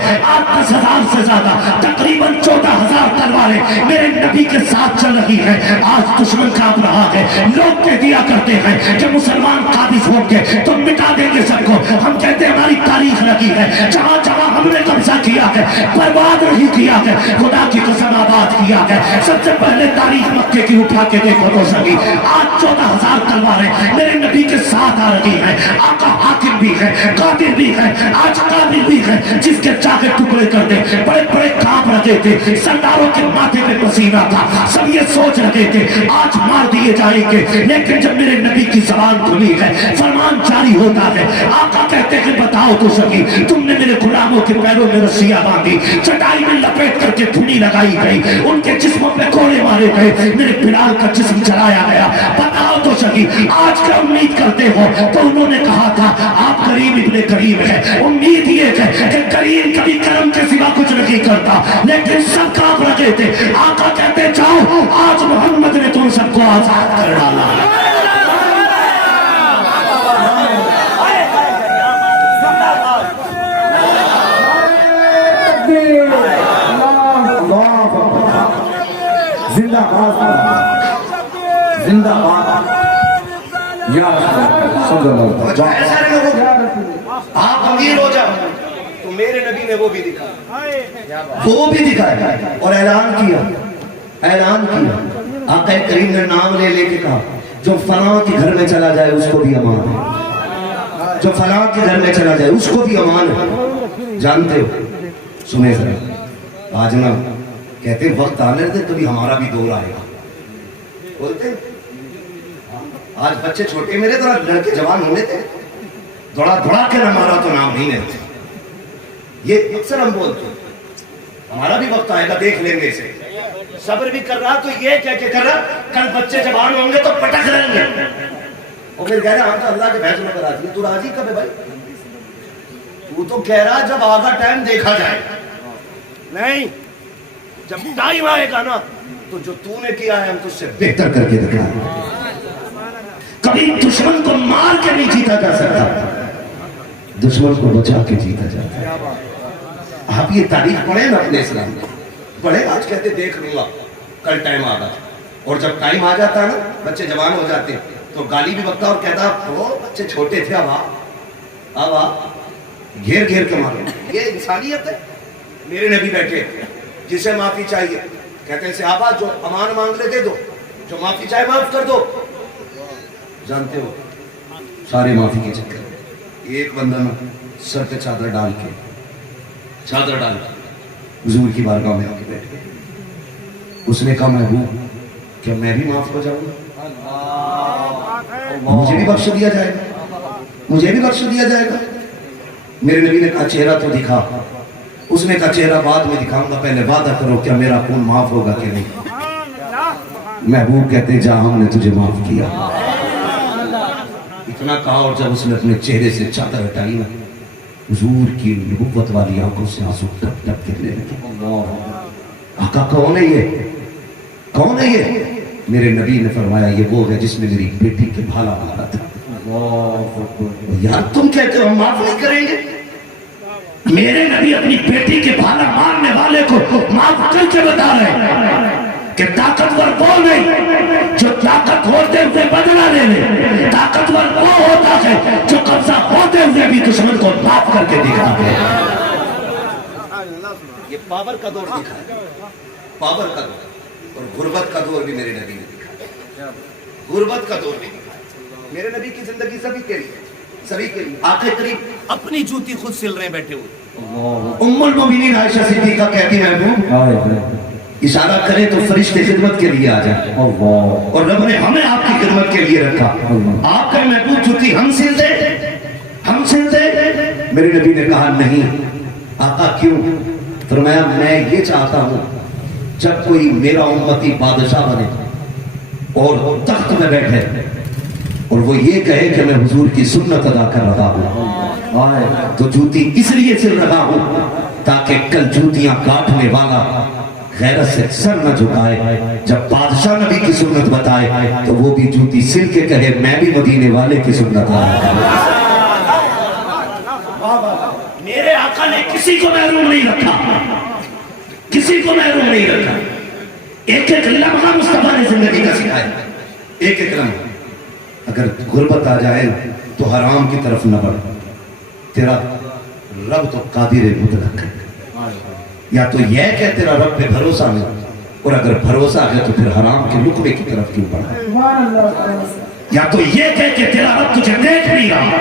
10,000 से ज्यादा, तकरीबन 14,000 तलवारें मेरे नबी के साथ चल रही है। आज दुश्मन कांप रहा है। लोग कह दिया करते हैं कि मुसलमान काबिज होंगे तो मिटा देंगे सबको। हम कहते हैं हमारी तारीख लगी है, जहां जहां हमने कब्जा किया है बर्बाद नहीं किया है, खुदा की कसम आबाद किया है। सबसे पहले तारीख मक्के की उठा के देखो तो सही, आज 14,000 तलवारें मेरे नबी के साथ आ रही हैं। आका हाकिम भी है, कादिर भी है, आज काबिल भी है, जिसके चाके टुकड़े कर दे। बड़े बड़े कांप रहे थे, सरदारों के माथे पे पसीना था, सब ये सोच रहे थे आज मार दिए जाएंगे। लेकिन जब मेरे नबी की जबान खुली है, फरमान जारी होता है, आका कहते हैं बताओ तो सही, तुमने मेरे गुलामों के पैरों में रस्सियां बांधी, चटाई में लपेट करके धुनी लगाई गई, उनके जिस्मों पे कोड़े मारे गए, मेरे बिलाल का जिस्म जलाया गया, बताओ तो सही आज क्या उम्मीद करते हो? तो उन्होंने कहा था आप करीम इब्ने करीम है। उम्मीद ये है कि करीम कभी करम के सिवा कुछ नहीं करता, लेकिन सब कांप रहे थे। आका कहते जाओ आज मोहम्मद ने तुम सबको आजाद कर डाला। जिंदाबाद या ऐसा नहीं होगा, आप अमीर हो जाओ तो मेरे नबी ने वो भी दिखाया और ऐलान किया। आका करीम ने नाम ले लेके कहा जो फलां के घर में चला जाए उसको भी अमान है, जो फलां के घर में चला जाए उसको भी अमान है। जानते हो, सुने जरा, आज ना कहते वक्त आने दे कभी हमारा भी दौर आएगा, बोलते आज बच्चे छोटे मेरे तो लड़के जवान होने थे, दौड़ा के न मारा तो नाम नहीं लेते। ये अक्सर हम बोलते हैं हमारा भी वक्त आएगा, देख लेंगे इसे। सब्र भी कर रहा तो ये क्या क्या कर रहा, कल बच्चे जवान होंगे तो पटक रहेंगे। और फिर कह रहा हम तो अल्लाह के फैसले पर राजी है। तू राजी कब है भाई? तू तो कह रहा जब आगा टाइम देखा जाए, नहीं जब टाइम आएगा ना तो जो तूने किया है हम तुझसे बेहतर करके दिखा। कभी दुश्मन को मार के नहीं जीता जा सकता, दुश्मन को बचा के जीता जाता है। आप ये तारीख पढ़े ना अपने इस्लाम में, पढ़े। आज कहते देख लूंगा कल टाइम आगा, और जब टाइम आ जाता है ना बच्चे जवान हो जाते तो गाली भी बकता और कहता वो बच्चे छोटे थे, अब घेर के मारो। ये इंसानियत है। मेरे नबी बैठे, जिसे माफी चाहिए कहते हैं सहाबा जो अमान मांग ले दे दो, जो माफी चाहे माफ कर दो। जानते हो सारे माफी के चक्कर, एक बंदा ना सर पे चादर डाल के हुजूर की बारगाह में आके बैठ गया। उसने कहा मैं हूं, क्या मैं भी माफ हो जाऊंगा? मुझे भी बख्श दिया जाएगा। मेरे नबी ने कहा चेहरा तो दिखा। उसने कहा चेहरा बाद में दिखाऊंगा, पहले वादा करो क्या मेरा खून माफ होगा कि नहीं। महबूब कहते जा हमने तुझे माफ किया। इतना कहा और जब उसने अपने चेहरे से चादर हटाई ना, हुजूर की नबुव्वत वाली आंखों से आंसू टप टप गिरने लगे। आका कौन है ये? मेरे नबी ने फरमाया ये वो है जिसने मेरी बेटी के भाला मारा था। यार तुम कहते हो हम माफ नहीं करेंगे? मेरे नबी अपनी बेटी के भाला मारने वाले को माफ करके बता रहे कि ताकतवर वो नहीं जो ताकत होते हुए बदला ले ले, ताकतवर वो होता है जो कब्जा होते हुए भी दुश्मन को माफ करके दिखाता है। ये पावर का दौर दिखा है, पावर का दौर, और गुर्बत का दौर भी मेरे नबी ने दिखाया। गुर्बत का दौर भी दिखाया। मेरे नबी की जिंदगी सभी के लिए आके करीब अपनी जूती खुद सिल रहे बैठे हुए। उम्मुल मोमिनीन आयशा सिद्दीका कहती है इशारा करे तो फरिश्ते खिदमत के लिए आ जाए, और रब ने हमें आपकी खिदमत के लिए रखा। आपका महबूब जूती हम सिल दे। मेरे नबी ने कहा नहीं। आका क्यों? फरमाया मैं ये चाहता हूं जब कोई मेरा उम्मती बादशाह बने اور تخت میں بیٹھے اور وہ یہ کہے کہ میں حضور کی سنت ادا کر رہا ہوں، تو جوتی اس لیے سل رہا ہوں تاکہ کل جوتیاں کاٹنے والا غیرت سے سر نہ جھکائے، جب بادشاہ نبی کی سنت بتائے تو وہ بھی جوتی سل کے کہے میں بھی مدینے والے کی سنت ادا کروں۔ میرے آقا نے کسی کو محروم نہیں رکھا، کسی کو محروم نہیں رکھا۔ ایک ایک لمحہ مصطفیٰ نے زندگی کا سکھایا، ایک ایک لمحہ۔ اگر غربت آ جائے تو حرام کی طرف نہ بڑھ، تیرا رب تو قادر مطلق ہے، یا تو یہ کہ تیرا رب پہ بھروسہ نہیں، اور اگر بھروسہ ہے تو پھر حرام کے لقمے کی طرف کیوں بڑھا، یا تو یہ کہہ کہ تیرا رب تجھے دیکھ نہیں رہا،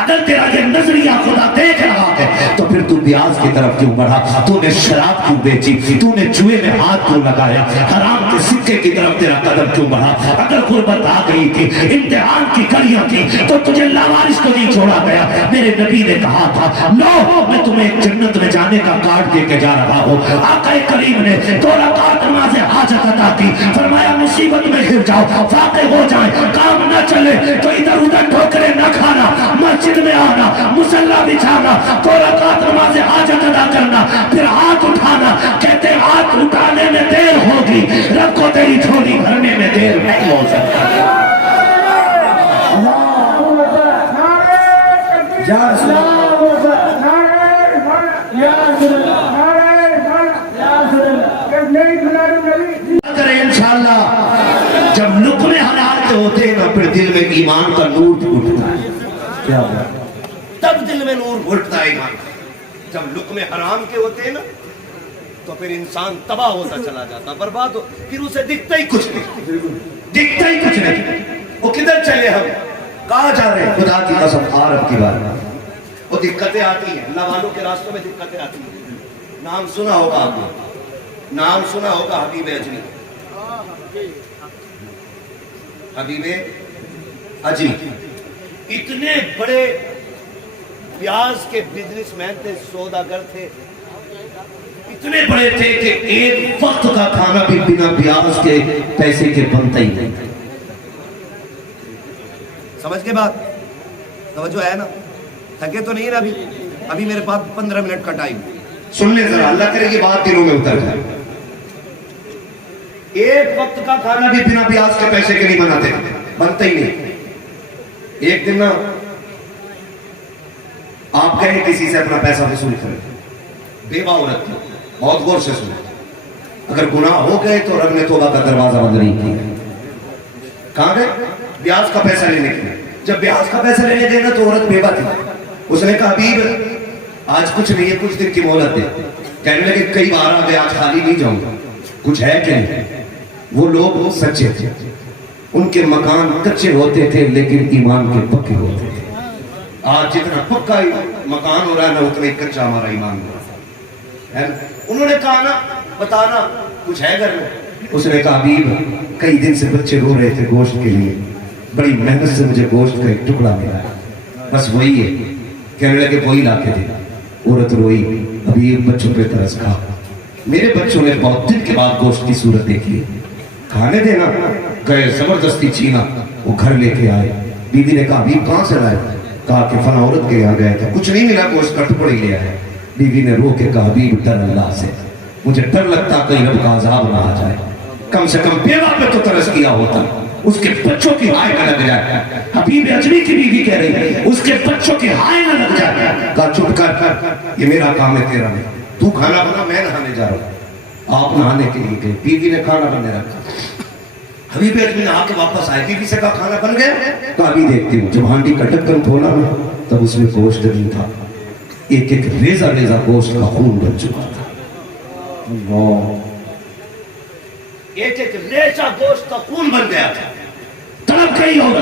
اگر تیرا یہ نظریہ خدا دیکھ رہا ہے تو پھر تو بیاض کی طرف کیوں بڑھا، تو نے شراب کیوں بیچی، تو نے جوئے میں ہاتھ کیوں لگایا، حرام کے سکے کی طرف تیرا قدم کیوں بڑھا۔ اگر غربت آ گئی تھی، امتحان کی گھڑیاں تھی، تو تجھے لاوارث کو نہیں چھوڑا گیا۔ میرے نبی نے کہا تھا لو میں تمہیں ایک جنت میں جانے کا کارڈ دے کے جا رہا ہوں۔ آقا کریم نے 2 رکعت نماز حاجت عطا کی، فرمایا مصیبت میں گر جاؤ، واقع ہو جائے، کام نہ چلے تو ادھر ادھر ٹھوکریں نہ کھانا، مسجد میں آنا، مصلی بچھانا، 2 رکعت نماز حاجت ادا کرنا، پھر ہاتھ اٹھانا۔ کہتے ہاتھ اٹھانے میں دیر ہوگی، رب کو تیری جھولی بھرنے میں دیر نہیں ہو سکتا۔ کریں انشاءاللہ جب لقمے حلال کے ہوتے ہیں نا پھر دل میں ایمان کا نور اٹھتا ہے، کیا بات، تب دل میں نور اٹھتا ہے ایمان کا۔ جب لقمے حرام کے ہوتے ہیں نا تو پھر انسان تباہ ہوتا چلا جاتا، برباد ہو، پھر اسے دکھتا ہی کچھ نہیں، دکھتا ہی کچھ نہیں۔ وہ کدھر چلے ہم، کہاں جا رہے ہیں؟ خدا کی قسم عرب کی بات، وہ دقتیں آتی ہیں، اللہ والوں کے راستوں میں دقتیں آتی ہیں۔ نام سنا ہوگا آپ نے، نام سنا ہوگا حبیب اجمی، حبیب اجمی اتنے بڑے پیاز کے بزنس مین تھے، سوداگر تھے، اتنے بڑے تھے کہ ایک وقت کا کھانا بھی بنا پیاز کے پیسے کے بنتا ہی نہیں تھا۔ سمجھ کے بات، توجہ ہے نا، تھکے تو نہیں نا ابھی میرے پاس 15 منٹ کا ٹائم، سن لیں ذرا، اللہ کرے یہ بات دلوں میں اتر جائے۔ ایک وقت کا کھانا بھی بنا پیاز کے پیسے کے نہیں بناتے، بنتا ہی نہیں۔ ایک دن نا آپ کہیں کسی سے اپنا پیسہ وصول کریں، بیوہ عورت تھی، بہت غور سے سنیں، اگر گناہ ہو گئے تو رب نے توبہ کا دروازہ بند نہیں کیا۔ کہاں گئے؟ بیاض کا پیسہ لینے کے لیے۔ جب بیاض کا پیسہ لینے گئے نا تو عورت بیوہ تھی، اس نے کہا حبیب آج کچھ نہیں ہے، کچھ دن کی مہلت دے۔ کہنے لگے کئی بار آ گئے، آج خالی نہیں جاؤں گا، کچھ ہے کہ نہیں؟ وہ لوگ سچے تھے، ان کے مکان کچے ہوتے تھے لیکن ایمان کے پکے ہوتے تھے۔ آج جتنا پکا مکان ہو رہا ہے نا اتنا ہی کچا ہمارا ایمان ہو رہا ہے۔ انہوں نے کہا نا بتانا کچھ ہے گھر میں؟ اس نے کہا حبیب کئی دن سے بچے رو رہے تھے گوشت کے لیے، بڑی محنت سے مجھے گوشت کا ایک ٹکڑا ملا ہے، بس وہی ہے۔ کہنے لگے وہی لا کے دے۔ عورت روئی، حبیب بچوں پہ ترس کھا، میرے بچوں نے بہت دن کے بعد گوشت کی صورت دیکھی ہے، کھانے دینا۔ گئے زبردستی چھینا، وہ گھر لے کے آئے۔ بیوی نے کہا حبیب کہاں سے لائے؟ کہا کہ فلاں عورت کے یہاں گئے تھے، کچھ نہیں ملا، گوشت کا ٹکڑا ہی لیا ہے۔ بیوی نے رو کے کہا حبیب ڈر اللہ سے، مجھے ڈر لگتا کہیں رب کا عذاب نہ آ جائے، کم سے کم بیوہ پہ تو ترس کیا ہوتا، اس کے بچوں کی ہائے نہ لگ جائے۔ حبیب اجمی کی بیوی کہہ رہی ہے اس کے بچوں کی ہائے نہ لگ جائے۔ کہا چپ کر، یہ میرا کام ہے تیرا نہیں، تو کھانا بنا، میں نہانے جا رہا ہوں۔ آپ نہانے کے لیے گئے، بیوی نے کھانا بننے رکھا۔ حبیب اجمی نہا کے واپس آئے، بیوی سے کہا کھانا بن گیا؟ کہا ابھی دیکھتی ہوں۔ جب ہانڈی کا ڈھکن کھولا نا تب اس میں گوشت نہیں تھا، ایک ایک ریزہ ریزہ گوشت کا خون بن چکا تھا۔ ایک ایک ریزہ گوشت کا خون بن گیا تھا۔ طلب کہیں ہوگا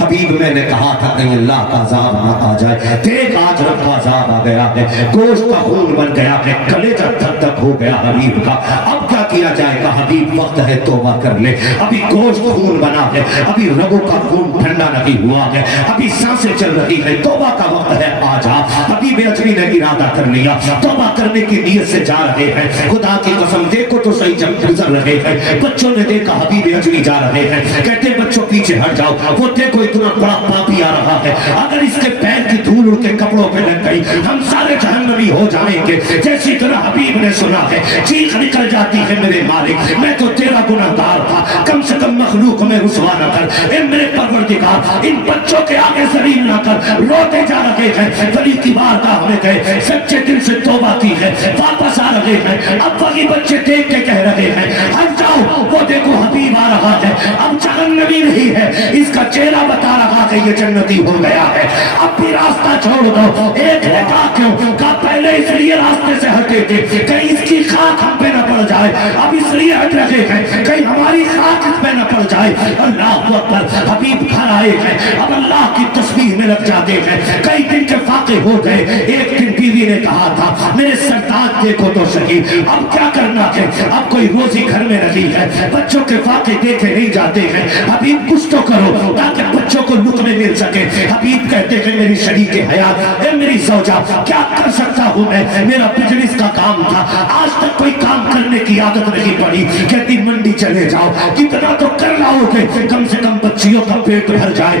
حبیب میں نے کہا تھا کہیں اللہ کا عذاب نہ آ جائے، دیکھ آج رب کا عذاب آ گیا ہے، گوشت کا خون بن گیا ہے، کلیجہ دھک دھک ہو گیا حبیب کا۔ اب کیا किया जाएगा हबीब वक्त है तौबा कर ले अभी गोश्त खून बना है अभी रगों का खून ठंडा नहीं हुआ है अभी सांसें चल रही है तौबा का वक्त है आ जा हबीब अजमी ने इरादा कर लिया तौबा करने की नीयत से जा रहे हैं खुदा की कसम देखो तो सही जब गुजर रहे हैं बच्चों ने देखा हबीब अजमी जा रहे हैं कहते बच्चों पीछे हट जाओ वो देखो इतना बड़ा पापी आ रहा है अगर इसके पैर की धूल उनके कपड़ों पे लग गई हम सारे जहन्नमी हो जाएंगे जैसी तरह हबीब ने सुना है चीख निकल जाती है मेरे मालिक मैं तो तेरा गुनाहगार था कम से कम मखलूक में रुसवा न कर ए मेरे परवरदिगार इन बच्चों के आगे जलील न कर रोते जा रहे हैं वली की बारगाह में गए सच्चे दिल से तौबा की है वापस आ रहे हैं अब वही बच्चे देख के कह रहे हैं हट जाओ वो देखो हबीब आ रहा है अब जहन्नमी नहीं है इसका चेहरा बता रहा है ये जन्नती हो गया है अब भी रास्ता छोड़ दो एक ने कहा क्यों कहा पहले इसलिए रास्ते से हटे थे कहीं इसकी खाक हम पे न पड़ जाए अब इसलिए हट रहे हैं कहीं हमारी खाक इस पे न पड़ जाए अल्लाह अकबर हबीब घर आए हैं अब अल्लाह की तस्बीह में लग जाते हैं कई दिन के फाके हो गए एक दिन बीवी ने कहा था मेरे सरताज देखो तो सही अब क्या करना है अब कोई रोजी घर में नहीं है बच्चों के फाके देखे नहीं जाते हैं हबीब कुछ तो करो ताकि बच्चों को लुत्फ मिल सके हबीब कहते हैं मेरी शरीक हयात मेरी सौजा क्या कर सकता हूँ मैं मेरा बिजनेस का काम था आज तक कोई काम करने की आदत नहीं पड़ी कहती मंडी चले जाओ कितना तो कर लाओगे कम से कम बच्चियों का पेट भर जाए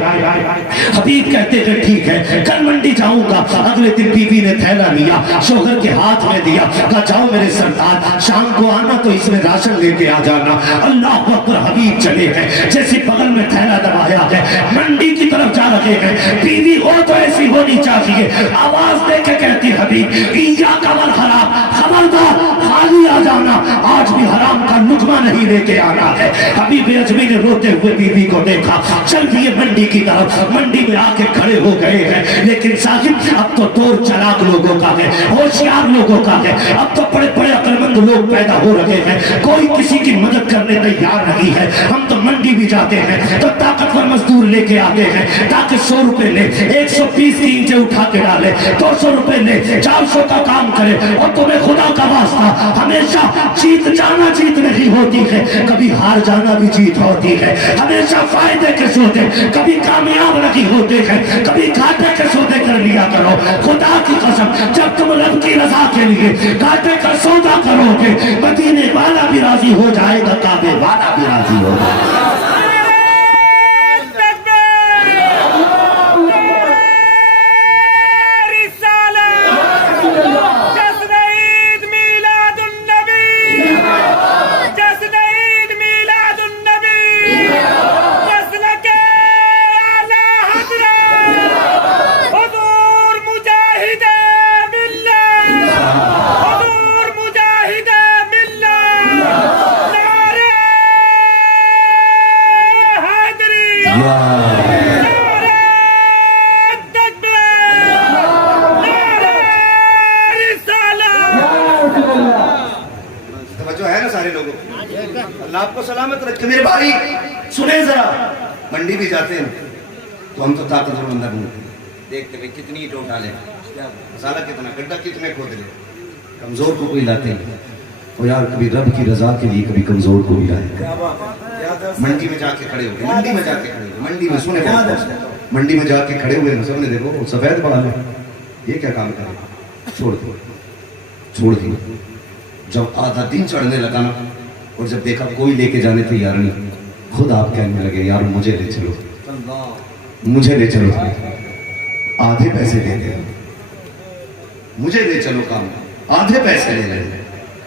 हबीब कहते थे ठीक है कल मंडी जाऊंगा अगले दिन बीवी ने थैला लिया शोहर के हाथ में दिया कहा जाओ मेरे सरताज शाम को आना तो इसमें राशन लेके आ जाना अल्लाह अकबर हबीब चले गए जैसे बगल में थैला दबाया है मंडी की तरफ जा रहे हैं बीवी हो तो ऐसी होनी चाहिए आवाज दे के कहती हबीब ईजा कमल हराम खबरदार खाली आ जाना आज भी हराम का लुकमा नहीं लेके आना है हबीब अजमी ने रोते हुए बीवी को देखा चल दिए मंडी की तरफ मंडी में आके खड़े हो गए हैं लेकिन साहिब अब तो दौर चलाक लोगों का है होशियार लोगों का है अब तो बड़े बड़े अक्लमंद लोग पैदा हो रहे हैं कोई किसी की मदद करने तैयार नहीं है हम तो मंडी भी जाते हैं तो ताकतवर मजदूर लेके आते हैं ताकि 100 रुपए ले 120 की ईंटें उठा के डाले 200 रुपए ले 400 का काम करे और तुम्हें खुदा का वास्ता हमेशा जीत जाना जीत नहीं होती है कभी हार जाना भी जीत होती है हमेशा फायदे के सौदे कभी कामयाब नहीं होते हैं कभी घाटे के सौदे कर लिया करो खुदा की कसम जब तुम रब की रजा के लिए घाटे का सौदा करोगे मदीने वाला भी राजी हो जाएगा काबे वाला भी राजी होगा आपको सलामत रखे मेरे भाई सुने जरा मंडी भी जाते हैं तो हम तो ताकतवर बंदा ढूंढते देखते भाई कितनी ईंट उठा ले मसाला कितना गड्ढा कितने खोद ले कमजोर को कोई लाते हैं तो यार कभी रब की रजा के लिए कभी कमजोर को भी लाए मंडी में जाके खड़े हो गए मंडी में सुने मंडी में जाके खड़े हुए सबने देखो सफेद बाल है ये क्या काम करे छोड़ दिए जब आधा दिन चढ़ने लगा ना और जब देखा कोई लेके जाने तैयार नहीं खुद आप कहने लगे यार मुझे ले चलो आधे पैसे दे दे मुझे ले चलो काम आधे पैसे ले ले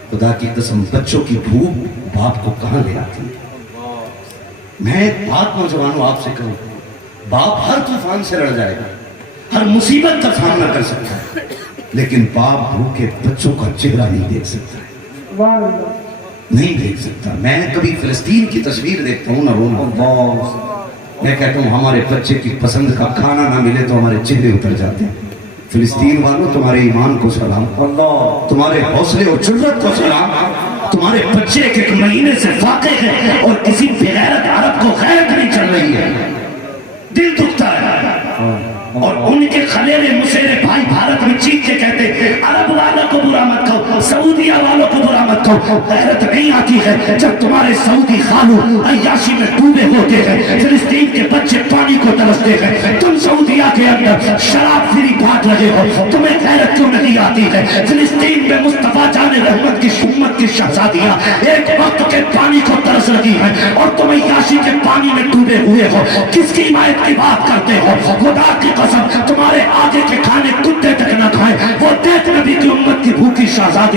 खुदा की कसम बच्चों की भूख बाप को कहां ले आती है मैं बात नौजवानों आपसे कहूं बाप हर तूफान से लड़ जाएगा हर मुसीबत का सामना कर सकता है लेकिन बाप भूखे बच्चों का चेहरा नहीं देख सकता नहीं देख सकता मैं कभी फिलिस्तीन की तस्वीर देखता हूँ ना रोना मैं कहता हूँ हमारे बच्चे की पसंद का खाना ना मिले तो हमारे चेहरे उतर जाते हैं फिलिस्तीन वालों तुम्हारे ईमान को सलाम तुम्हारे हौसले और जुर्रत को सलाम तुम्हारे बच्चे एक महीने से फाके हैं और किसी बेगैरत अरब को गैरत नहीं चल रही है दिल दुखता है और उनके खलेरे मुसेरे भाई भारत में चीख के कहते अरब वालों को बुरा मत कहो सऊदिया वालों को बुरा मत कहो, गैरत नहीं आती है जब तुम्हारे सऊदी खालू अय्याशी में डूबे होते हैं, फिलिस्तीन के बच्चे पानी को तरसते हैं, तुम सऊदिया के अंदर शराब फ्री बांट रहे हो, तुम्हें गैरत क्यों नहीं आती है? फिलिस्तीन में मुस्तफा जाने रहमत की उम्मत की शहजादियां एक वक्त के पानी को तरस रही है और तुम अय्याशी के पानी में डूबे हुए हो, किसकी हिमायत की बात करते हो? खुदा की कसम तुम्हारे आगे के खाने कुत्ते तक न खाए, वो देख नबी की उम्मत की भूखी शहजादियां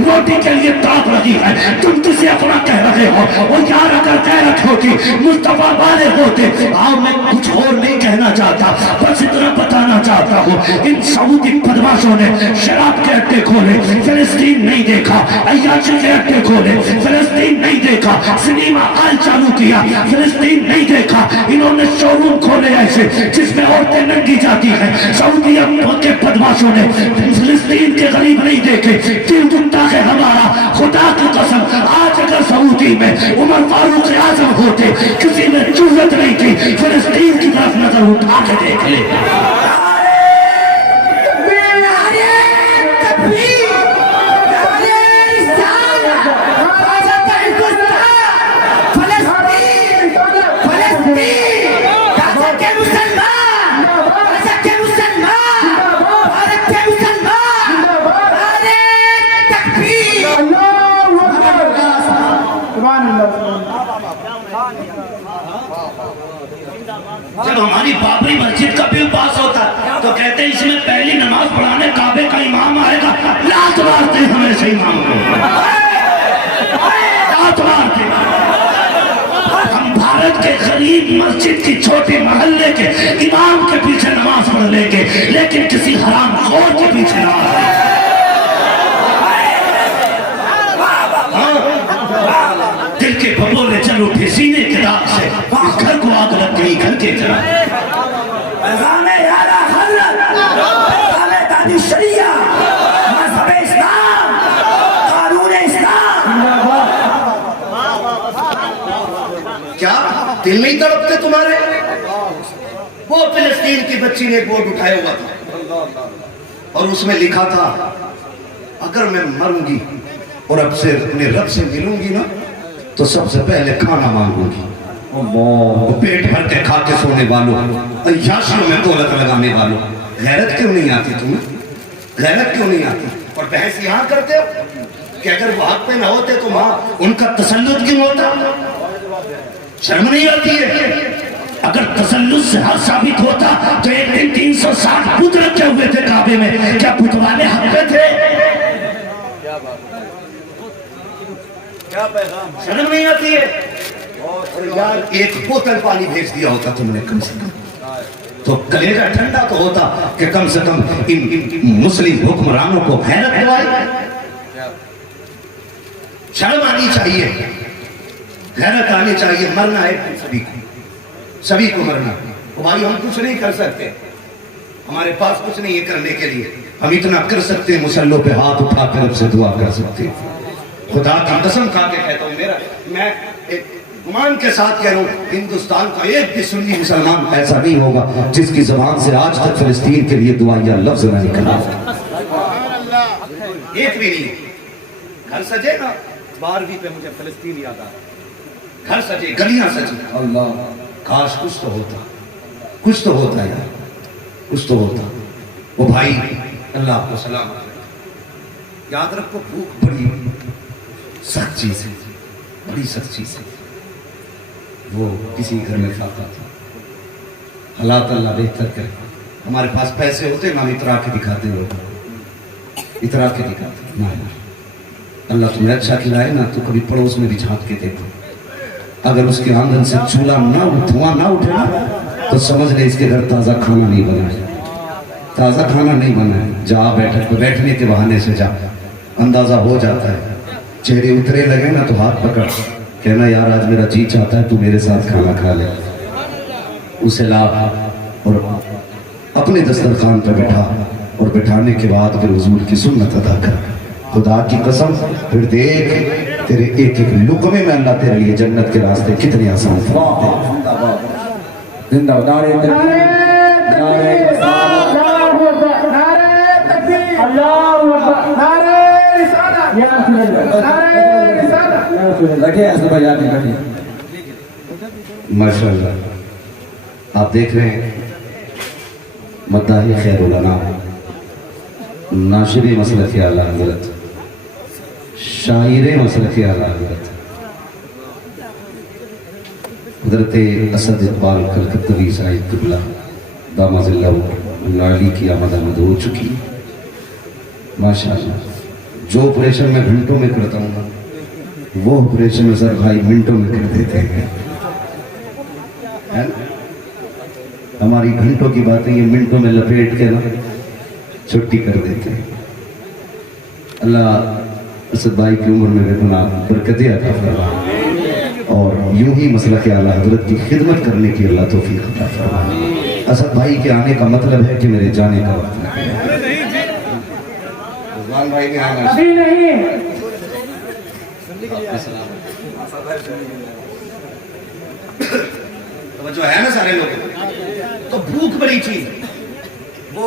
रोटी के लिए तड़प रही है, तुम किसे अपना कह रहे हो? वो यार अगर गैरत होती मुस्तफा वाले होते। आओ मैं कुछ और नहीं कहना चाहता, बस इतना बताना चाहता हूँ, इन सऊदी बदमाशों ने शराब के अड्डे खोले, फिलिस्तीन नहीं देखा, अय्याशी के अड्डे खोले, फिलिस्तीन नहीं देखा, सिनेमा हॉल चालू किया, फिलिस्तीन नहीं देखा, इन्होंने शोरूम खोले ऐसे जिसमें औरतें नंगी जाती हैं, सऊदी के बदमाशों ने फिलिस्तीन के गरीब नहीं देखे, दिल दुखता है हमारा। खुदा की कसम आज अगर सऊदी में उमर फारूक आजम होते, किसी में जरूरत नहीं थी फिलिस्तीन की तरफ नजर उठा के देख ले। जब हमारी बाबरी मस्जिद का बिल पास होता तो कहते हैं इसमें पहली नमाज पढ़ाने काबे का इमाम आएगा, लात मारते हमें से इमाम को, लात मारते। हम भारत के गरीब मस्जिद की छोटे मोहल्ले के इमाम के पीछे नमाज पढ़ लेंगे, लेकिन किसी हराम खोर के पीछे नमाज। दिल के भगोले चल उठे सीने के दाग से, इस घर को आग लग गई घर के तरफ। क्या दिल नहीं तड़पते तुम्हारे? वो फिलिस्तीन की बच्ची ने बोर्ड उठाया हुआ था और उसमें लिखा था, अगर मैं मरूंगी और अब से अपने रब से मिलूंगी ना तो सबसे पहले खाना मांगूंगी। पेट भर के खा के सोने वालों, अय्याशियों में दौलत लगाने वालों, गैरत क्यों नहीं आती तुम्हें? गैरत क्यों नहीं आती? और बहस यहाँ करते हो कि अगर वो हक पे ना होते तो माँ उनका तसल्लुत क्यों होता? शर्म नहीं आती है? अगर तसल्लुत से हक साबित होता तो एक दिन 360 पुत रखे हुए थे काबे में, क्या पुत वाले हक पे थे? शर्म नहीं आती है? और यार एक बोतल पानी भेज दिया होता तुमने कम से कम, तो कलेजा ठंडा तो होता कि कम से कम इन मुस्लिम हुक्मरानों को गैरत दिलवाई। शर्म आनी चाहिए, गैरत आनी चाहिए। मरना है सभी को, सभी को मरना। तो भाई हम कुछ नहीं कर सकते, हमारे पास कुछ नहीं है करने के लिए। हम इतना कर सकते हैं, मुसल्लों पे हाथ उठाकर रब से दुआ कर सकते हैं। खुदा की कसम खा के कहता हूँ, मैं एक गुमान के साथ कह रहा हूँ, हिंदुस्तान का एक भी सुन्नी मुसलमान ऐसा नहीं होगा जिसकी जबान से आज तक फिलिस्तीन के लिए दुआ या लफ्ज न निकला, एक भी नहीं। घर सजे ना 12वीं पे मुझे फिलिस्तीन याद आ रहा, घर सजे, गलियां सजी, अल्लाह काश कुछ तो होता, कुछ तो होता यार, कुछ तो होता। वो भाई अल्लाह आपको सलाम, याद रखो भूख बड़ी सख्त चीज है, बड़ी सख्त चीज है। वो किसी घर में खाता था, हालात अल्लाह बेहतर करे। हमारे पास पैसे होते ना, हम इतरा के दिखाते लोग, इतरा के दिखाते ना। अल्लाह तुम्हें अच्छा खिलाए ना तो कभी पड़ोस में भी झांक के देखो, अगर उसके आंगन से चूल्हा ना धुआं ना उठे ना तो समझ ले इसके घर ताज़ा खाना नहीं बना है, ताज़ा खाना नहीं बना है। जा बैठक बैठने के बहाने से जा, अंदाजा हो जाता है। चेहरे उतरे लगे ना तो हाथ पकड़, कहना यार आज मेरा जी चाहता है तू मेरे साथ खाना खा ले। उसे ला और अपने दस्तरखान पर बैठा, और बैठाने के बाद फिर हुजूर की सुन्नत अदा कर। खुदा की कसम फिर देख तेरे एक एक लुकमे में अल्लाह तेरे लिए जन्नत के रास्ते कितने आसान अल्लाह बैठे ऐसे बजा के बैठे। माशाअल्लाह आप देख रहे हैं मद्दाही खैरुल अनाम नाशिरी मसलक आला हज़रत शायर मसलक आला हज़रत हज़रत असद इक़बाल कलकत्तवी साहिब क़िबला दामज़िल्लाहुल की आमद हो चुकी है। माशाअल्लाह जो ऑपरेशन मैं घंटों में करता हूँ ना वो ऑपरेशन सर भाई मिनटों में कर देते हैं, है ना? हमारी घंटों की बातें ये मिनटों में लपेट के ना छुट्टी कर देते हैं। अल्लाह असद भाई की उम्र में बेगुनाह बरकतें अता फरमाए और यूं ही मसला के आला हज़रत की खिदमत करने की अल्लाह तौफीक अता फरमाए। असद भाई के आने का मतलब है कि मेरे जाने का वक्त है। रिजवान भाई ने आना अभी नहीं। तो जो है ना सारे लोग, तो भूख बड़ी चीज, वो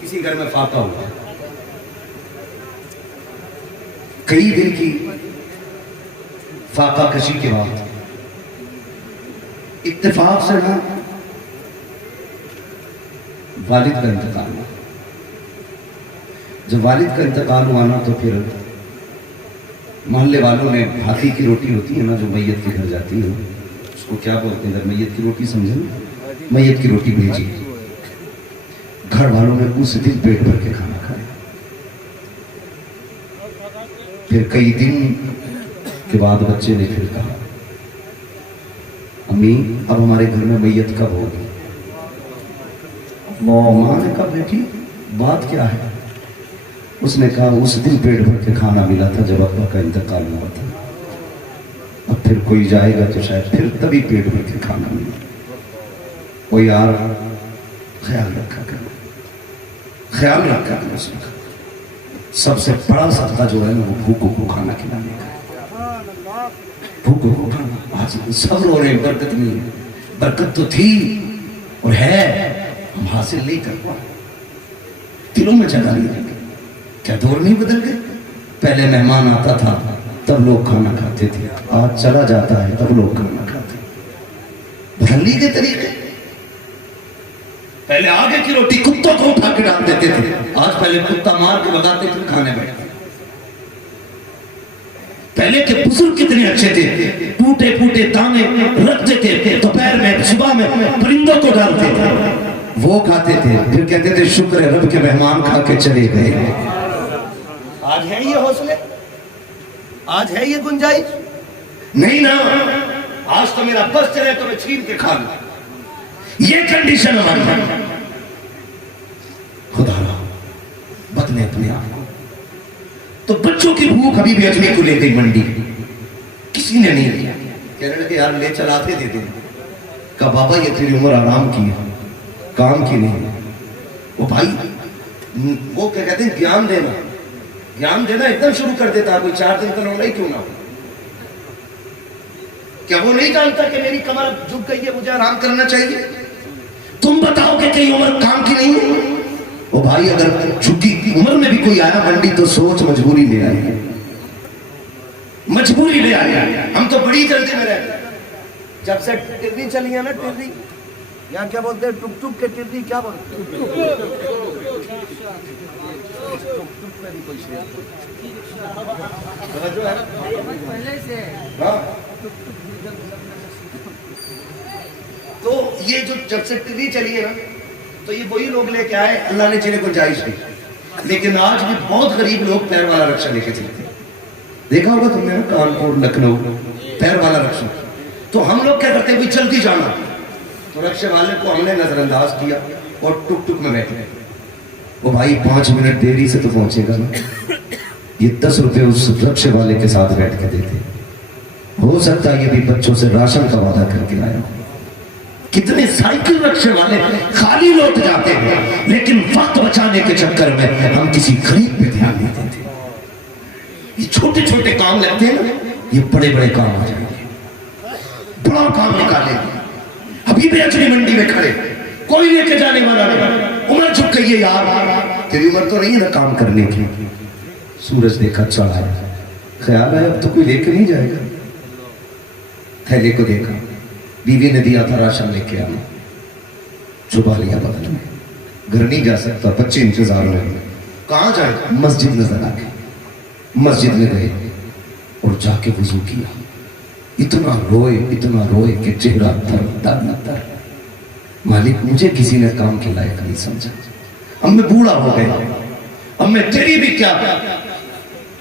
किसी घर में फाका हुआ कई दिन की फाका कशी के बाद इत्तेफाक से ना वालिद का इंतकाल हुआ। जब वालिद का इंतकाल हुआ ना तो फिर मोहल्ले वालों ने हाथी की रोटी होती है ना जो मैयत के घर जाती है, उसको क्या बोलते हैं, मैयत की रोटी समझे ना, मैयत की रोटी भेजी। घर वालों ने उस दिन पेट भर के खाना खाया। फिर कई दिन के बाद बच्चे ने फिर कहा अम्मी अब हमारे घर में मैयत कब होगी? माँ ने कहा बेटी बात क्या है? उसने कहा उस दिन पेट भर के खाना मिला था जब अब्बा का इंतकाल हुआ था, अब फिर कोई जाएगा तो शायद फिर तभी पेट भर के खाना मिले। ओ यार ख्याल रखा करो, ख्याल रखा करो। उसने कहा सबसे बड़ा सदका जो है ना वो भूखों को खाना खिलाने का है। भूखों को खाना, आज सब रो रहे हैं बरकत नहीं है। बरकत तो थी और है, हम हासिल नहीं कर पाए, दिलों में जगह नहीं रखी। क्या दौर नहीं बदल गए? पहले मेहमान आता था तब लोग खाना खाते थे, आज चला जाता है तब लोग खाना खाते। बदलने के तरीके, पहले आगे की रोटी कुत्तों को उठा के डाल देते थे, आज पहले कुत्ता मार के भगाते फिर खाने बैठते। पहले के बुजुर्ग कितने अच्छे थे, टूटे फूटे दाने रख देते थे, दोपहर में सुबह में परिंदों को डालते थे, वो खाते थे, फिर कहते थे शुक्र है रब के मेहमान खा के चले गए। आज है ये हौसले, आज है ये गुंजाइश नहीं ना। आज तो मेरा बस चले तो मैं छीन के खा लूं, ये कंडीशन हमारी है। खुदा बदले अपने आप को। तो बच्चों की भूख अभी भी अजनी को ले गई मंडी, किसी ने नहीं लिया। कहने लगे यार ले चलाते देते। कहा बाबा ये तेरी उम्र आराम की है, काम की नहीं। वो भाई वो क्या कहते हैं ज्ञान देना, ज्ञान देना एकदम शुरू कर देता, कोई 4 दिन का लौंडा ही क्यों ना हो। क्या वो नहीं जानता कि मेरी कमर झुक गई है, मुझे आराम करना चाहिए? तुम बताओ कि कई उम्र काम की नहीं है। वो भाई अगर झुकी उम्र में भी कोई आया मंडी तो सोच मजबूरी ले आए, मजबूरी ले आए। हम तो बड़ी जल्दी में रहते, जब से टिर्री चली है ना, टिर्री यहाँ क्या बोलते हैं, टुक टुक के टिर्री क्या बोलते हैं, तो ये जो जब से टिर्री चली है ना तो ये वही लोग लेके आए, अल्लाह ने जिन्हें गुंजाइश दी। लेकिन आज भी बहुत गरीब लोग पैर वाला रक्षा लेके चलते। देखा होगा तुमने ना कानपुर लखनऊ पैर वाला रक्षा। तो हम लोग क्या करते हैं, भाई जल्दी जाना, तो रक्षे वाले को हमने नजरअंदाज किया और टुक टुक में बैठे। वो भाई 5 मिनट देरी से तो पहुंचेगा ना, ये 10 रुपए उस रक्षे वाले के साथ बैठ के देते। हो सकता है ये भी बच्चों से राशन का वादा करके आया हो। कितने साइकिल रक्षे वाले खाली लौट जाते हैं, लेकिन वक्त बचाने के चक्कर में हम किसी गरीब पे ध्यान नहीं देते। ये छोटे छोटे काम लगते हैं ना, ये बड़े बड़े काम आ जाएंगे, बड़ा काम निकालेंगे। अभी भी अचली मंडी में खड़े, कोई लेके जाने वाला नहीं, उम्र झुक गई है यार, तेरी उम्र तो नहीं है ना काम करने की। सूरज देखा चढ़ा, ख्याल है अब तो कोई लेके नहीं जाएगा। थैले को देखा, बीवी ने दिया था राशन लेके आना, छुपा लिया बगल में, घर नहीं जा सकता, बच्चे इंतजार में, कहाँ जाए, मस्जिद नजर आ गई, मस्जिद में गए और जाके वजू किया। इतना रोए कि चेहरा तर। मालिक मुझे किसी ने काम के लायक नहीं समझा, अब मैं बूढ़ा हो गया, अब मैं तेरी भी क्या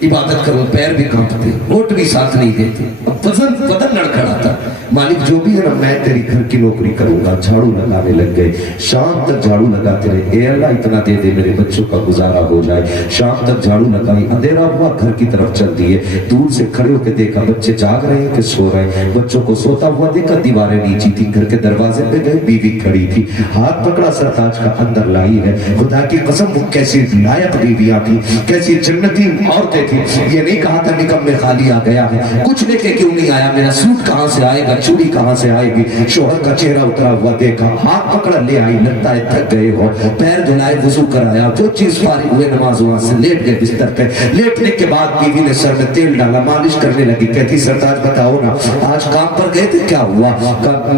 इबादत करो, पैर भी कांपते, होठ भी साथ नहीं देते, अब बदन लड़खड़ाता। मालिक जो भी है ना, मैं तेरी घर की नौकरी करूंगा। झाड़ू लगाने लग गए, शाम तक झाड़ू लगाते रहे। ए अल्लाह इतना दे दे मेरे बच्चों का गुजारा हो जाए। शाम तक झाड़ू लगाई, अंधेरा हुआ, घर की तरफ चल दिए। दूर से खड़े होकर देखा बच्चे जाग रहे हैं कि सो रहे हैं। बच्चों को सोता हुआ देखा, दीवारें नीची थी। घर के दरवाजे पे गए, बीवी खड़ी थी, हाथ पकड़ा सरताज का, अंदर लाई है। खुदा की कसम वो कैसी लायक बीवियां थी, कैसी जन्नती औरतें थी। ये नहीं कहा था निकम में खाली आ गया है, कुछ लेके क्यों नहीं आया, मेरा सूट कहां से आएगा, चूड़ी कहां से आएगी। शोहर का चेहरा उतरा हुआ देखा, हाथ पकड़ा ले आई, लगता है थक गए हो, पैर धुलाए, वजू कराया, जो चीज फारिग हुए नमाज वहां से लेट गए बिस्तर पे। लेटने के बाद बीवी ने सर में तेल डाला, मालिश करने लगी। कहती सरताज बताओ ना आज काम पर गए थे, क्या हुआ।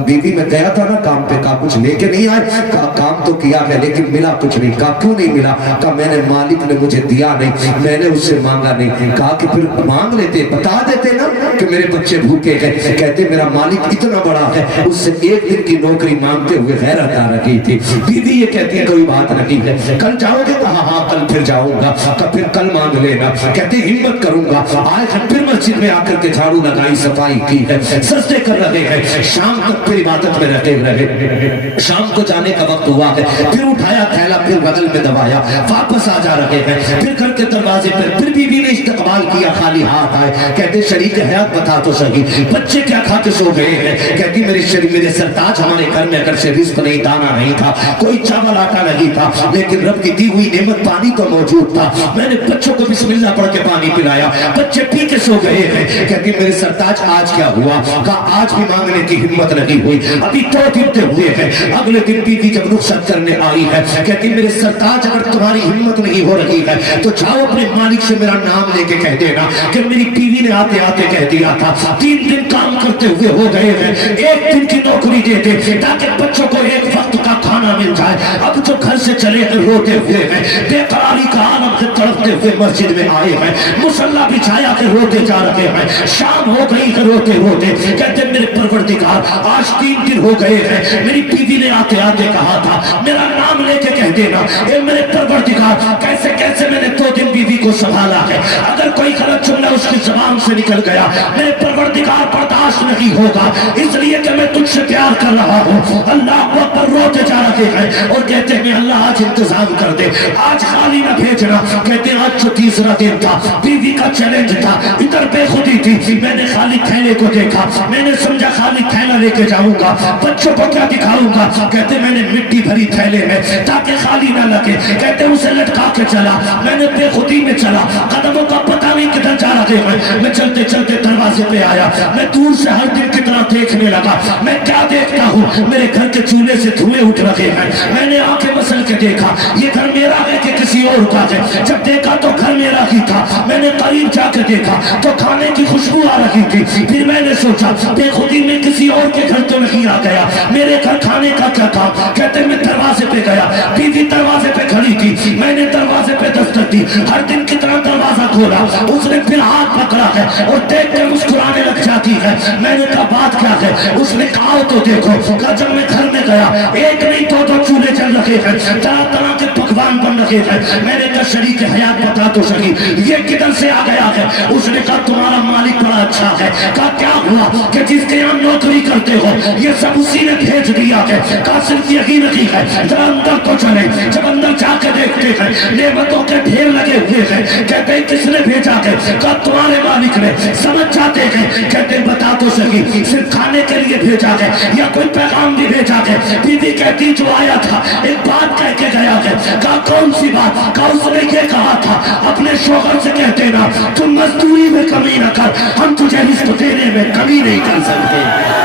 बीवी में गया था ना काम पे, कहा कुछ लेके नहीं आए, कहा काम तो किया है लेकिन मिला कुछ नहीं। कहा क्यों नहीं मिला, कहा मैंने मालिक ने मुझे दिया नहीं, मैंने उससे मांगा नहीं। कहा कि फिर मांग लेते, बता देते ना कि मेरे बच्चे भूखे हैं। कहते मेरा मालिक इतना बड़ा है, उससे एक दिन की नौकरी मांगते हुए गैरत आ रही थी। बीवी ये कहती है कोई बात नहीं है, कल जाओगे, कहा हाँ कल फिर जाऊंगा, कहा फिर कल मांग लेना। कहते हिम्मत करूंगा। आज फिर मस्जिद में आकर के झाड़ू लगाई, सफाई की है, सजदे कर रहे हैं, शाम तक फिर इबादत में रखे रहे। शाम को जाने का वक्त हुआ है, फिर उठाया थैला, फिर बगल में दबाया, वापस आ जा रहे हैं। फिर घर के दरवाजे पर फिर बीवी ने इस्तकबाल किया, खाली हाथ आए। कहते शरीक हयात बता तो सही, बच्चे क्या खा के सो गए हैं। कहती मेरे सरताज हमारे घर में अगर से रिस्क नहीं, दाना नहीं था, कोई चावल आटा नहीं था, लेकिन रब की दी हुई नेमत पानी तो मौजूद था। मैंने बच्चों को बिस्मिल्लाह पढ़ के पानी पिलाया, बच्चे पी के सो गए हैं। कहती मेरे सरताज आज क्या हुआ, कहा आज भी मांगने की हिम्मत नहीं हुई, अभी 2 दिन हुए हैं। अगले दिन बीवी जब रुखसत करने आई है, कहती मेरे सरताज अगर तुम्हारी हिम्मत नहीं हो रही है तो जाओ अपने मालिक से मेरा नाम लेके कह देना कि मेरी बीवी ने आते आते कह दिया था 3 दिन काम करते हुए हो गए हैं, 1 दिन की नौकरी दे दे ताकि बच्चों को 1 वक्त का खाना मिल जाए। अब जो घर से चले रोते हुए हैं, बेकरारी का आलम से तड़पते हुए मस्जिद में आए हैं, मुसल्ला बिछाया के रोते जा रहे हैं। शाम हो गई है रोते रोते, कहते मेरे परवरदिगार आज 3 दिन हो गए हैं, मेरी बीवी ने आते आते कहा था मेरा नाम लेके कह देना। ए मेरे परवरदिगार कैसे कैसे मैंने 2 दिन बीवी को संभाला है, अगर कोई गलत जुमला उसकी जुबान से निकल गया मेरे परवरदिगार बर्दाश्त नहीं होगा, इसलिए कि मैं तुझसे प्यार कर रहा हूँ। अल्लाह पर रोते जा रहे हैं और कहते हैं अल्लाह आज इंतजाम कर दे, आज खाली न भेजना। कहते हैं आज जो 3रा दिन था, बीवी का चैलेंज था, इधर बेखुदी थी, मैंने खाली थैले को देखा, मैंने समझा खाली थैला लेके जाऊंगा, बच्चों को क्या दिखाऊंगा। कहते मैंने मिट्टी भरी थैले में ताकि खाली ना लगे, कहते उसे लटका के चला, मैंने बेखुदी में चला, कदमों का पता नहीं किधर जा रहे हैं। मैं चलते चलते दरवाजे पे आया, मैं दूर से हर दिन की तरह देखने लगा। मैं क्या देखता हूँ, मेरे घर के चूल्हे से धुएं उठ रहे हैं। मैंने आंखें मसल के देखा ये घर मेरा है कि किसी और का है। जब देखा तो घर मेरा ही था, मैंने करीब जाकर देखा तो खाने की खुशबू आ रही थी। फिर मैंने सोचा बेखुदी में किसी और के घर तो नहीं आ गया, मेरे घर खाने का क्या काम। कहते मैं दरवाजे पे गया, बीवी दरवाजे पे खड़ी थी, मैंने दरवाजे पे दस्तक दी, हर दिन की तरह दरवाजा खोला, उसने फिर हाथ पकड़ा है और देख कर मुस्कुराने लग जाती है। मैंने कहा बात क्या है, उसने कहा तो देखो। जब मैं घर में गया 1 नहीं 2 चूल्हे चल रहे हैं, तरह तरह के पकवान बन रहे हैं। मैंने कहा शरीक हयात बता तो सही ये किधर से आ गया है। उसने कहा तुम्हारा मालिक बड़ा अच्छा है। कहा क्या हुआ, कि जिसके यहाँ नौकरी करते हो ये सब उसी ने भेज दिया है। कहा सिर्फ यही नहीं है, जरा अंदर तो चले। जब अंदर जाके देखते हैं नेमतों के ढेर लगे हुए हैं। कहते हैं किसने भेजा है, कहा तुम्हारे मालिक ने। समझ जाते हैं, कहते बता तो सही सिर्फ खाने के लिए भेजा है या कोई पैगाम भी भेजा है। बीवी कहती जो आया था एक बात कह के गया है। कहा कौन सी बात, कहा उसने ये कहा था अपने शौहर से कहते ना तुम मजदूरी में कमी न कर, हम तुझे रिस्क देने में कमी नहीं कर सकते।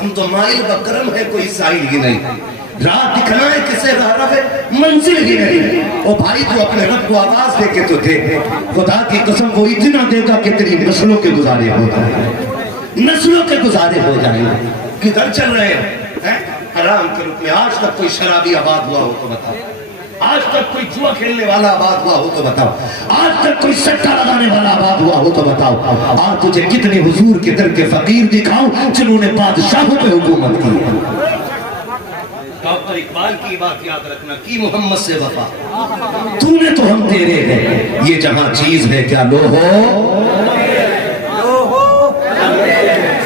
ہم تو مائل بکرم ہے کوئی سائل ہی نہیں، راہ دکھلائے کسے راہ رہے منزل ہی نہیں۔ او بھائی تو اپنے رب کو آواز دے کے تو دے، خدا کی قسم وہ اتنا دے گا کہ تیری نسلوں کے گزارے ہو جائیں، نسلوں کے گزارے ہو جائیں۔ کدھر چل رہے ہیں حرام کے رخ میں؟ آج تک کوئی شرابی آباد ہوا ہو تو بتاؤ، آج تک کوئی جوا کھیلنے والا آباد ہوا ہو تو بتاؤ، آج تک کوئی سٹا لگانے والا آباد ہوا ہو تو بتاؤ۔ آج تجھے کتنے حضور کے در کے فقیر دکھاؤں جنہوں نے بادشاہوں پہ حکومت کی۔ ڈاکٹر اقبال کی بات یاد رکھنا، کی محمد سے وفا تو نے تو ہم تیرے ہیں، یہ جہاں چیز ہے کیا لو ہو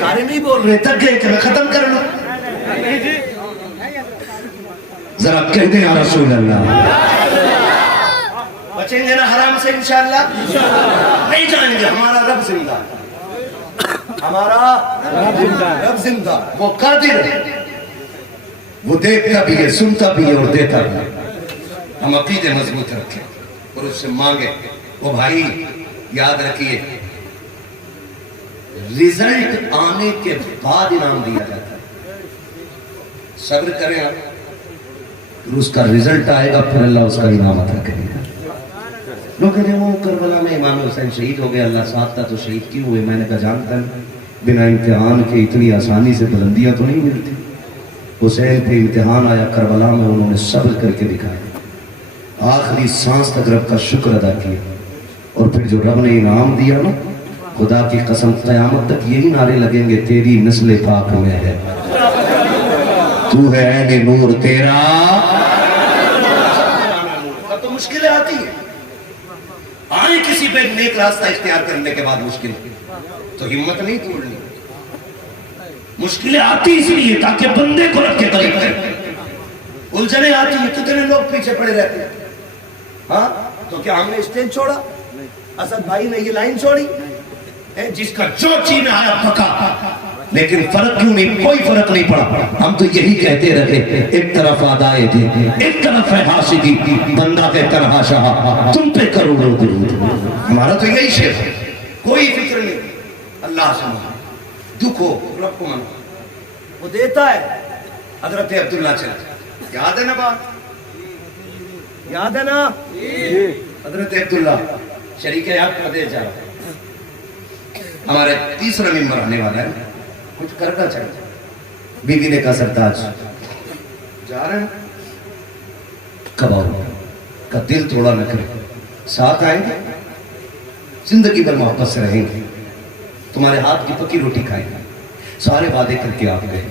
سارے نہیں بول رہے، تک گئے کہ میں ختم کر لوں؟ ذرا کہہ دیں یا رسول اللہ، بچیں گے نا حرام سے انشاءاللہ؟ نہیں جائیں گے، ہمارا رب زندہ، ہمارا رب زندہ، وہ قادر ہے، وہ دیکھتا بھی ہے، سنتا بھی ہے اور دیتا بھی ہے۔ ہم عقیدے مضبوط رکھیں اور اس سے مانگیں۔ وہ بھائی یاد رکھیے، رزلٹ آنے کے بعد انعام دیا جاتا ہے، صبر کریں آپ، پھر اس کا رزلٹ آئے گا، پھر اللہ اس کا انعام عطا کرے گا۔ لوگ کہتے ہیں وہ کربلا میں امام حسین شہید ہو گئے، اللہ ساتھ تھا تو شہید کیوں ہوئے؟ میں نے کہا جانتا ہے بنا امتحان کے اتنی آسانی سے بلندیاں تو نہیں ملتی۔ حسین پہ امتحان آیا کربلا میں، انہوں نے صبر کر کے دکھایا، آخری سانس تک رب کا شکر ادا کیا، اور پھر جو رب نے انعام دیا نا، خدا کی قسم قیامت تک یہی نعرے لگیں گے، تیری نسل پاک میں ہے، تو ہے عین نور تیرا۔ تو مشکلیں آتی ہیں، آئیں کسی پہ نیک راستہ اختیار کرنے کے بعد مشکل، تو ہمت نہیں توڑنی۔ مشکلیں آتی اس لیے تاکہ بندے کو رب کے قریب کریں، الجھنیں آتی ہیں، کتنے لوگ پیچھے پڑے رہتے ہیں۔ ہاں تو کیا ہم نے اسٹینڈ چھوڑا؟ اسد بھائی نے یہ لائن چھوڑی، جس کا جو چی میں آیا پکا، لیکن فرق کیوں نہیں؟ کوئی فرق نہیں پڑا۔ ہم تو یہی کہتے رہے، ایک طرف آدائے دے، ایک طرف ہے حاسدی، بندہ کہتا رہا شاہ تم پہ کروڑوں درود۔ ہمارا تو یہی شعر ہے، کوئی فکر نہیں، اللہ سے مانگو، دکھ ہو رب کو مانگو، وہ دیتا ہے۔ حضرت عبداللہ چلے، یاد ہے نا بات؟ یاد ہے نا؟ حضرت عبداللہ شریک یاد پردیش جا رہا ہے، ہمارے تیسرا ممبر آنے والا ہے، کچھ کرنا چاہیے۔ بیوی نے کہا سرتاج جا رہے ہیں، کب آؤ؟ کا دل توڑا نہ کرے، ساتھ آئیں گے، زندگی بھر محبت سے رہیں گے، تمہارے ہاتھ کی پکی روٹی کھائیں گے۔ سارے وعدے کر کے آپ گئے،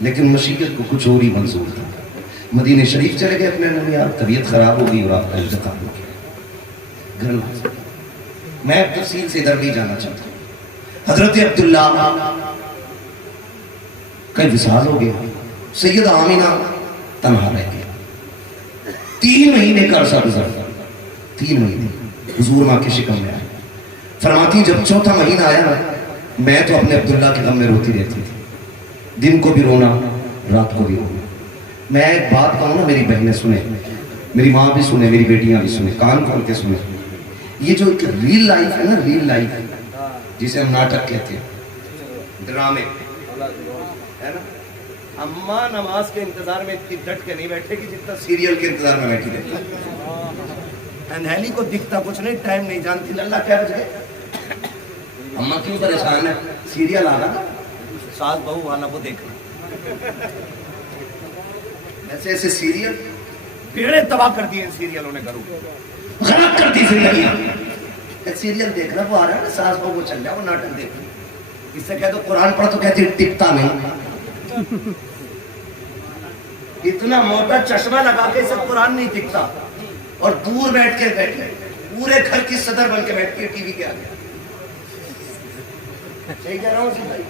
لیکن مشیت کو کچھ اور ہی منظور تھا۔ مدینہ شریف چلے گئے اپنے ننیال، طبیعت خراب ہو گئی اور آپ کا انتقال ہو گیا۔ گھر میں تفصیل سے ادھر نہیں جانا چاہتا۔ حضرت عبداللہ کا وصال ہو گیا، سیدہ آمینہ تنہا رہ گئی، 3 مہینے کا عرصہ گزر، 3 مہینے حضور ماں کی شکم میں آئے۔ فرماتی جب 4تھا مہینہ آیا نا، میں تو اپنے عبداللہ کے غم میں روتی رہتی تھی، دن کو بھی رونا، رات کو بھی رونا۔ میں ایک بات کہوں نا، میری بہنیں سنیں، میری ماں بھی سنیں، میری بیٹیاں بھی سنیں، کان کھول کے سنیں۔ یہ جو ایک ریل لائف ہے نا، ریل لائف جسے ہم ناٹک کہتے ہیں، ڈرامے ہے نا، اماں نماز کے انتظار میں اتنی ڈٹ کے نہیں بیٹھے گی جتنا سیریل کے انتظار میں بیٹھی رہتی ہے۔ انہیلی کو دکھتا کچھ نہیں، ٹائم نہیں جانتی اللہ کیا بج گئے۔ اماں کیوں پریشان ہے؟ سیریل آنا، ساس بہو والا وہ دیکھنا، ایسے ایسے سیریل بیڑے تباہ کر دیے، سیریلوں نے گھروں غلط کر دی زندگی۔ سیریل دیکھنا وہ آ رہا ہے نا، ساس بہو وہ چل جائے، وہ ناٹک دیکھنا۔ اس سے کہہ دو قرآن پڑھ تو کہتے ٹکتا نہیں، اتنا موٹا چشمہ لگا کے اسے قرآن نہیں ٹکتا، اور دور بیٹھ کے بیٹھے پورے گھر کی صدر بن کے بیٹھ کے ٹی وی کے آگے۔ صحیح کہہ رہا ہوں بھائی؟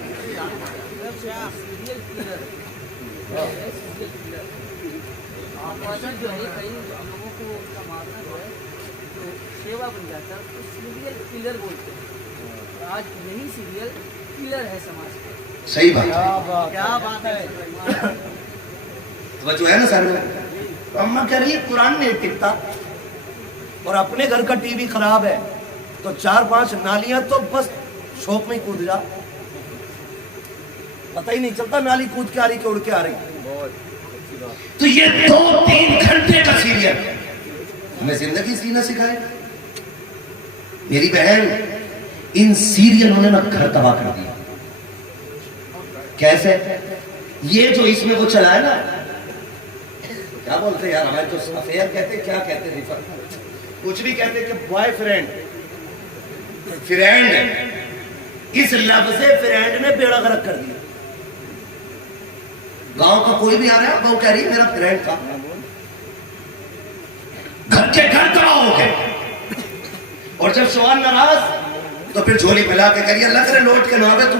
جو ہے کئی لوگوں کو کا ماننا جو ہے جو سیوا بن جاتا ہے تو سیریل کلر بولتے ہیں، آج یہی سیریل کلر ہے سماج کا۔ صحیح بات، کیا بات ہے، توجہ ہے نا سر میں؟ اماں کہہ رہی ہے قرآن نہیں ٹکتا، اور اپنے گھر کا ٹی وی خراب ہے تو 4-5 نالیاں تو بس شوق میں کود جا۔ पता ही नहीं चलता नाली कूद के आ रही कि उड़ के आ रही। तो ये 2-3 घंटे का सीरियल हमें जिंदगी जीना सिखाए। मेरी बहन, इन सीरियलों ने ना घर तबाह कर दिया। कैसे? ये जो इसमें वो चला है ना, क्या बोलते हैं यार हमारे तो अफेयर कहते, क्या कहते हैं, कुछ भी कहते कि बॉयफ्रेंड, फ्रेंड, इस लफ्ज़ फ्रेंड ने बेड़ा गर्क कर दिया। गांव का कोई भी आ रहा है, वो कह रही है मेरा फ्रेंड था। घर के घर तबाह हो गए। और जब शौहर नाराज तो फिर झोली फैला के करिए लग रहे लौट के ना आवे तू,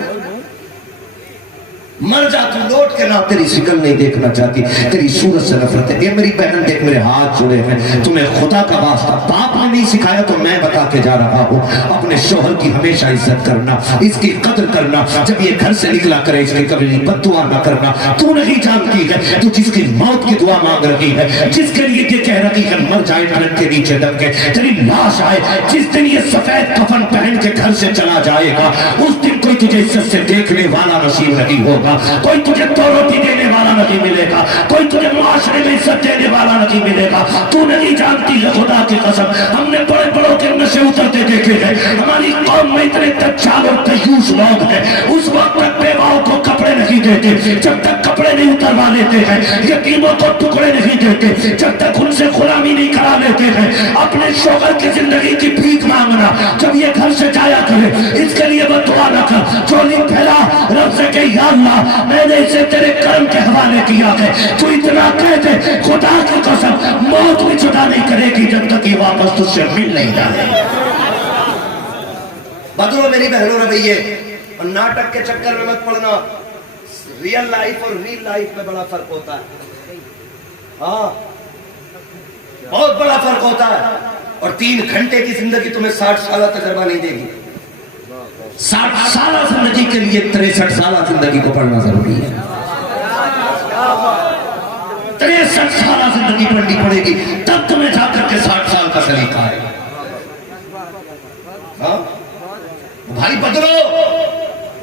मर जा तू, लौट के ना। तेरी शिक्ल नहीं देखना चाहती, तेरी सूरत से नफरत है। ये मेरी बहन देख, मेरे हाथ जुड़े हैं, तुम्हें खुदा का वास्ता बाप ने नहीं सिखाया तो मैं बता के जा रहा हूँ, अपने शोहर की हमेशा इज्जत करना, इसकी कदर करना। जब ये घर से निकला करे इसकी कभी बद्दुआ ना करना। तू नहीं जानती है तू जिसकी मौत की दुआ मांग रही है, जिसके लिए ये कह रही है मर जाए नरक के नीचे दब के, तेरी लाश आए, जिस दिन ये सफेद कफन पहन के घर से चला जाएगा, उस दिन कोई तुझे इज्जत से देखने वाला नसीब नहीं होगा, कोई तुझे 2 रोटी देने वाला नहीं मिलेगा, कोई तुझे माशरे में इज्जत देने वाला नहीं मिलेगा। तू नहीं जानती है खुदा की कसम, हमने बड़े बड़ों के नशे उतरते देखे हैं। हमारी कौम में इतने दज्जाल और दयूस लोग हैं, उस वक्त तक बेवाओं को कपड़े नहीं देते जब तक कपड़े नहीं उतरवा लेते हैं, यतीमों को टुकड़े नहीं देते जब तक उनसे गुलामी नहीं करा लेते हैं। अपने शोहर की जिंदगी की भीख मांगना, जब ये घर से जाया करे इसके लिए बददुआ न कर, चोली फैला, रब से कह या अल्लाह मैंने इसे तेरे कर्म के हवाले किया है। तू इतना कह दे खुदा की कसम मौत भी जुदा नहीं करेगी जब तक ये वापस तुझसे मिल नहीं जाए। बदलो मेरी बहनों रवैये, और नाटक के चक्कर में मत पड़ना। रियल लाइफ और रील लाइफ में बड़ा फर्क होता है। हाँ, बहुत बड़ा फर्क होता है। और 3 घंटे की जिंदगी तुम्हें 60 साल तजर्बा नहीं देगी। 60 साल जिंदगी के लिए 63 साल जिंदगी को पढ़ना जरूरी है। 63 साल जिंदगी पढ़नी पड़ेगी तब तुम्हें जाकर के 60 साल का सलीका आएगा। हाँ? भाई बदलो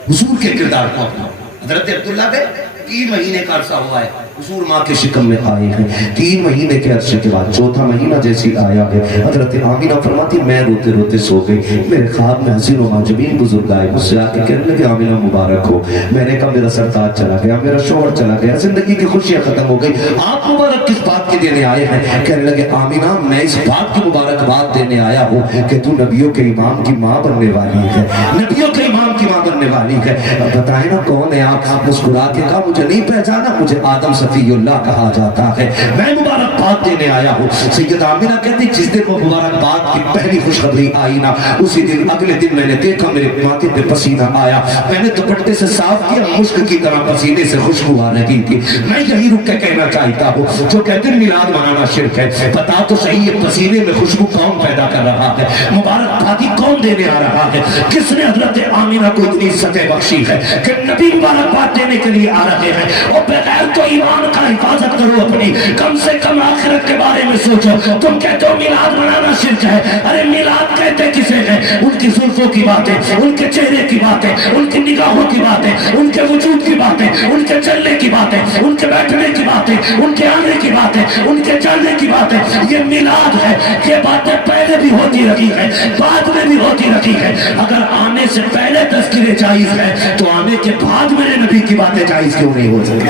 हुजूर के किरदार को अपनाओ। हजरत अब्दुल्ला पे 3 महीने का अरसा हुआ है, हुजूर माँ के शिकम में आए हैं। 3 महीने के अरसे के बाद 4था महीना जैसे आया है, हजरत आमिना फरमाती मैं रोते रोते सो गई। मेरे ख्वाब में हसीन व माजबीन बुजुर्ग आए, मुझसे आके कहने लगे आमिना मुबारक हो। मैंने कहा मेरा सरताज चला गया, मेरा शोहर चला गया, जिंदगी की खुशियां खत्म हो गई, आप मुबारक किस बात की देने आए हैं? कहने लगे आमिना मैं इस बात की मुबारकबाद देने आया हूँ कि तू नबियों के इमाम की माँ बनने वाली है, नबियों के इमाम की माँ बनने वाली है। बताए ना कौन है आप? मुस्कुरा के कहा मुझे नहीं पहचाना, मुझे आदम सफीउल्लाह कहा जाता है, मैं मुबारकबाद देने आया हूँ। सैयदा आमिना कहती जिस दिन वो मुबारकबाद की पहली खुशखबरी आई ना, उसी दिन अगले दिन मैंने देखा मेरे माथे पे पसीना आया, मैंने दुपट्टे से साफ किया, मुश्क की तरह पसीने से खुशबू आ रही थी। मैं यही रुक के कहना चाहता हूँ जो कहते हैं मिलाद मनाना शिर्क है, बता तो सही ये पसीने में खुशबू कौन पैदा कर रहा है? मुबारकबादी कौन देने आ रहा है? किसने हजरत आमिना को इतनी सतह बख्शी है कि नबी मुबारकबाद देने के लिए आ रहे हैं? और बगैर तो ईमान का हिफाजत करो अपनी, कम से कम आखिरत के बारे में सोचो। तुम कहते हो मिलाद मनाना शिर्क है, अरे मिलाद कहते किसे है? उनकी जुल्फों की बातें, उनके चेहरे की बातें, उनकी निगाहों की बातें, उनके वजूद की बातें, उनके चलने की बातें, उनके बैठने की बातें, उनके आने की बातें, उनके चलने की बातें, ये मिलाद है। ये बातें पहले भी होती रही है, बाद में भी होती रही है। अगर आने से पहले तज़किरे जायज है तो आने के बाद मेरे नबी की बातें जायज क्यों नहीं हो सकती?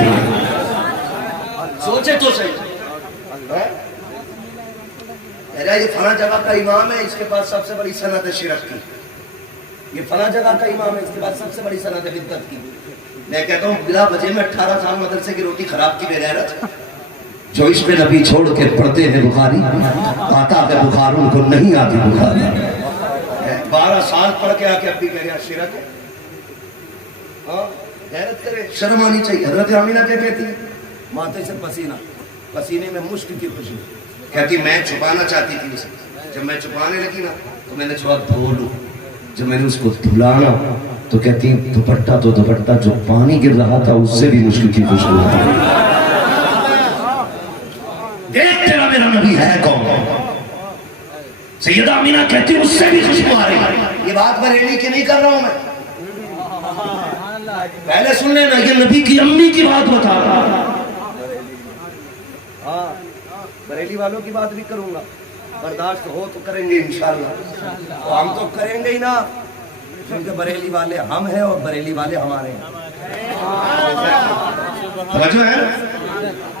सोचे तो सही, मेरा ये फला जगह का इमाम है, इसके पास सबसे बड़ी सनत है शिरक की, ये फला जगह का इमाम है, इसके पास सबसे बड़ी सनत है बिदअत की। मैं कहता हूँ बिला वजह में 18 साल मदरसे की रोटी खराब की बेगैरत, जो इश्क़ नबी छोड़ के पढ़ते हैं बुखारी, आता है बुखार उनको नहीं आती बुखारी। 12 साल पढ़ के आके अब भी कह रहे हैं शिरक है। हाँ, गैरत करे, शर्म आनी चाहिए। हजरत आमिना क्या कहती है? माथे से पसीना, पसीने में मुश्क की खुशबू। कहती मैं छुपाना चाहती थी उसे, जब मैं छुपाने लगी ना तो मैंने थोड़ा धो लूं। जब मैंने उसको धुलाना तो कहती दुपट्टा तो दुपट्टा जो पानी गिर रहा था उससे भी मुश्क की खुशबू। देख तेरा मेरा नबी है कौन? सैयदा आमिना कहती उससे भी खुशबू आ रही है। ये बात मैं रेडी की नहीं कर रहा हूं मैं, पहले सुन लेना, ये नबी की अम्मी की बात बता रहा है। हाँ बरेली वालों की बात भी करूंगा, बर्दाश्त हो तो करेंगे इंशाल्लाह। तो हम तो करेंगे ही ना, क्योंकि बरेली वाले हम हैं और बरेली वाले हमारे हैं। समझो है?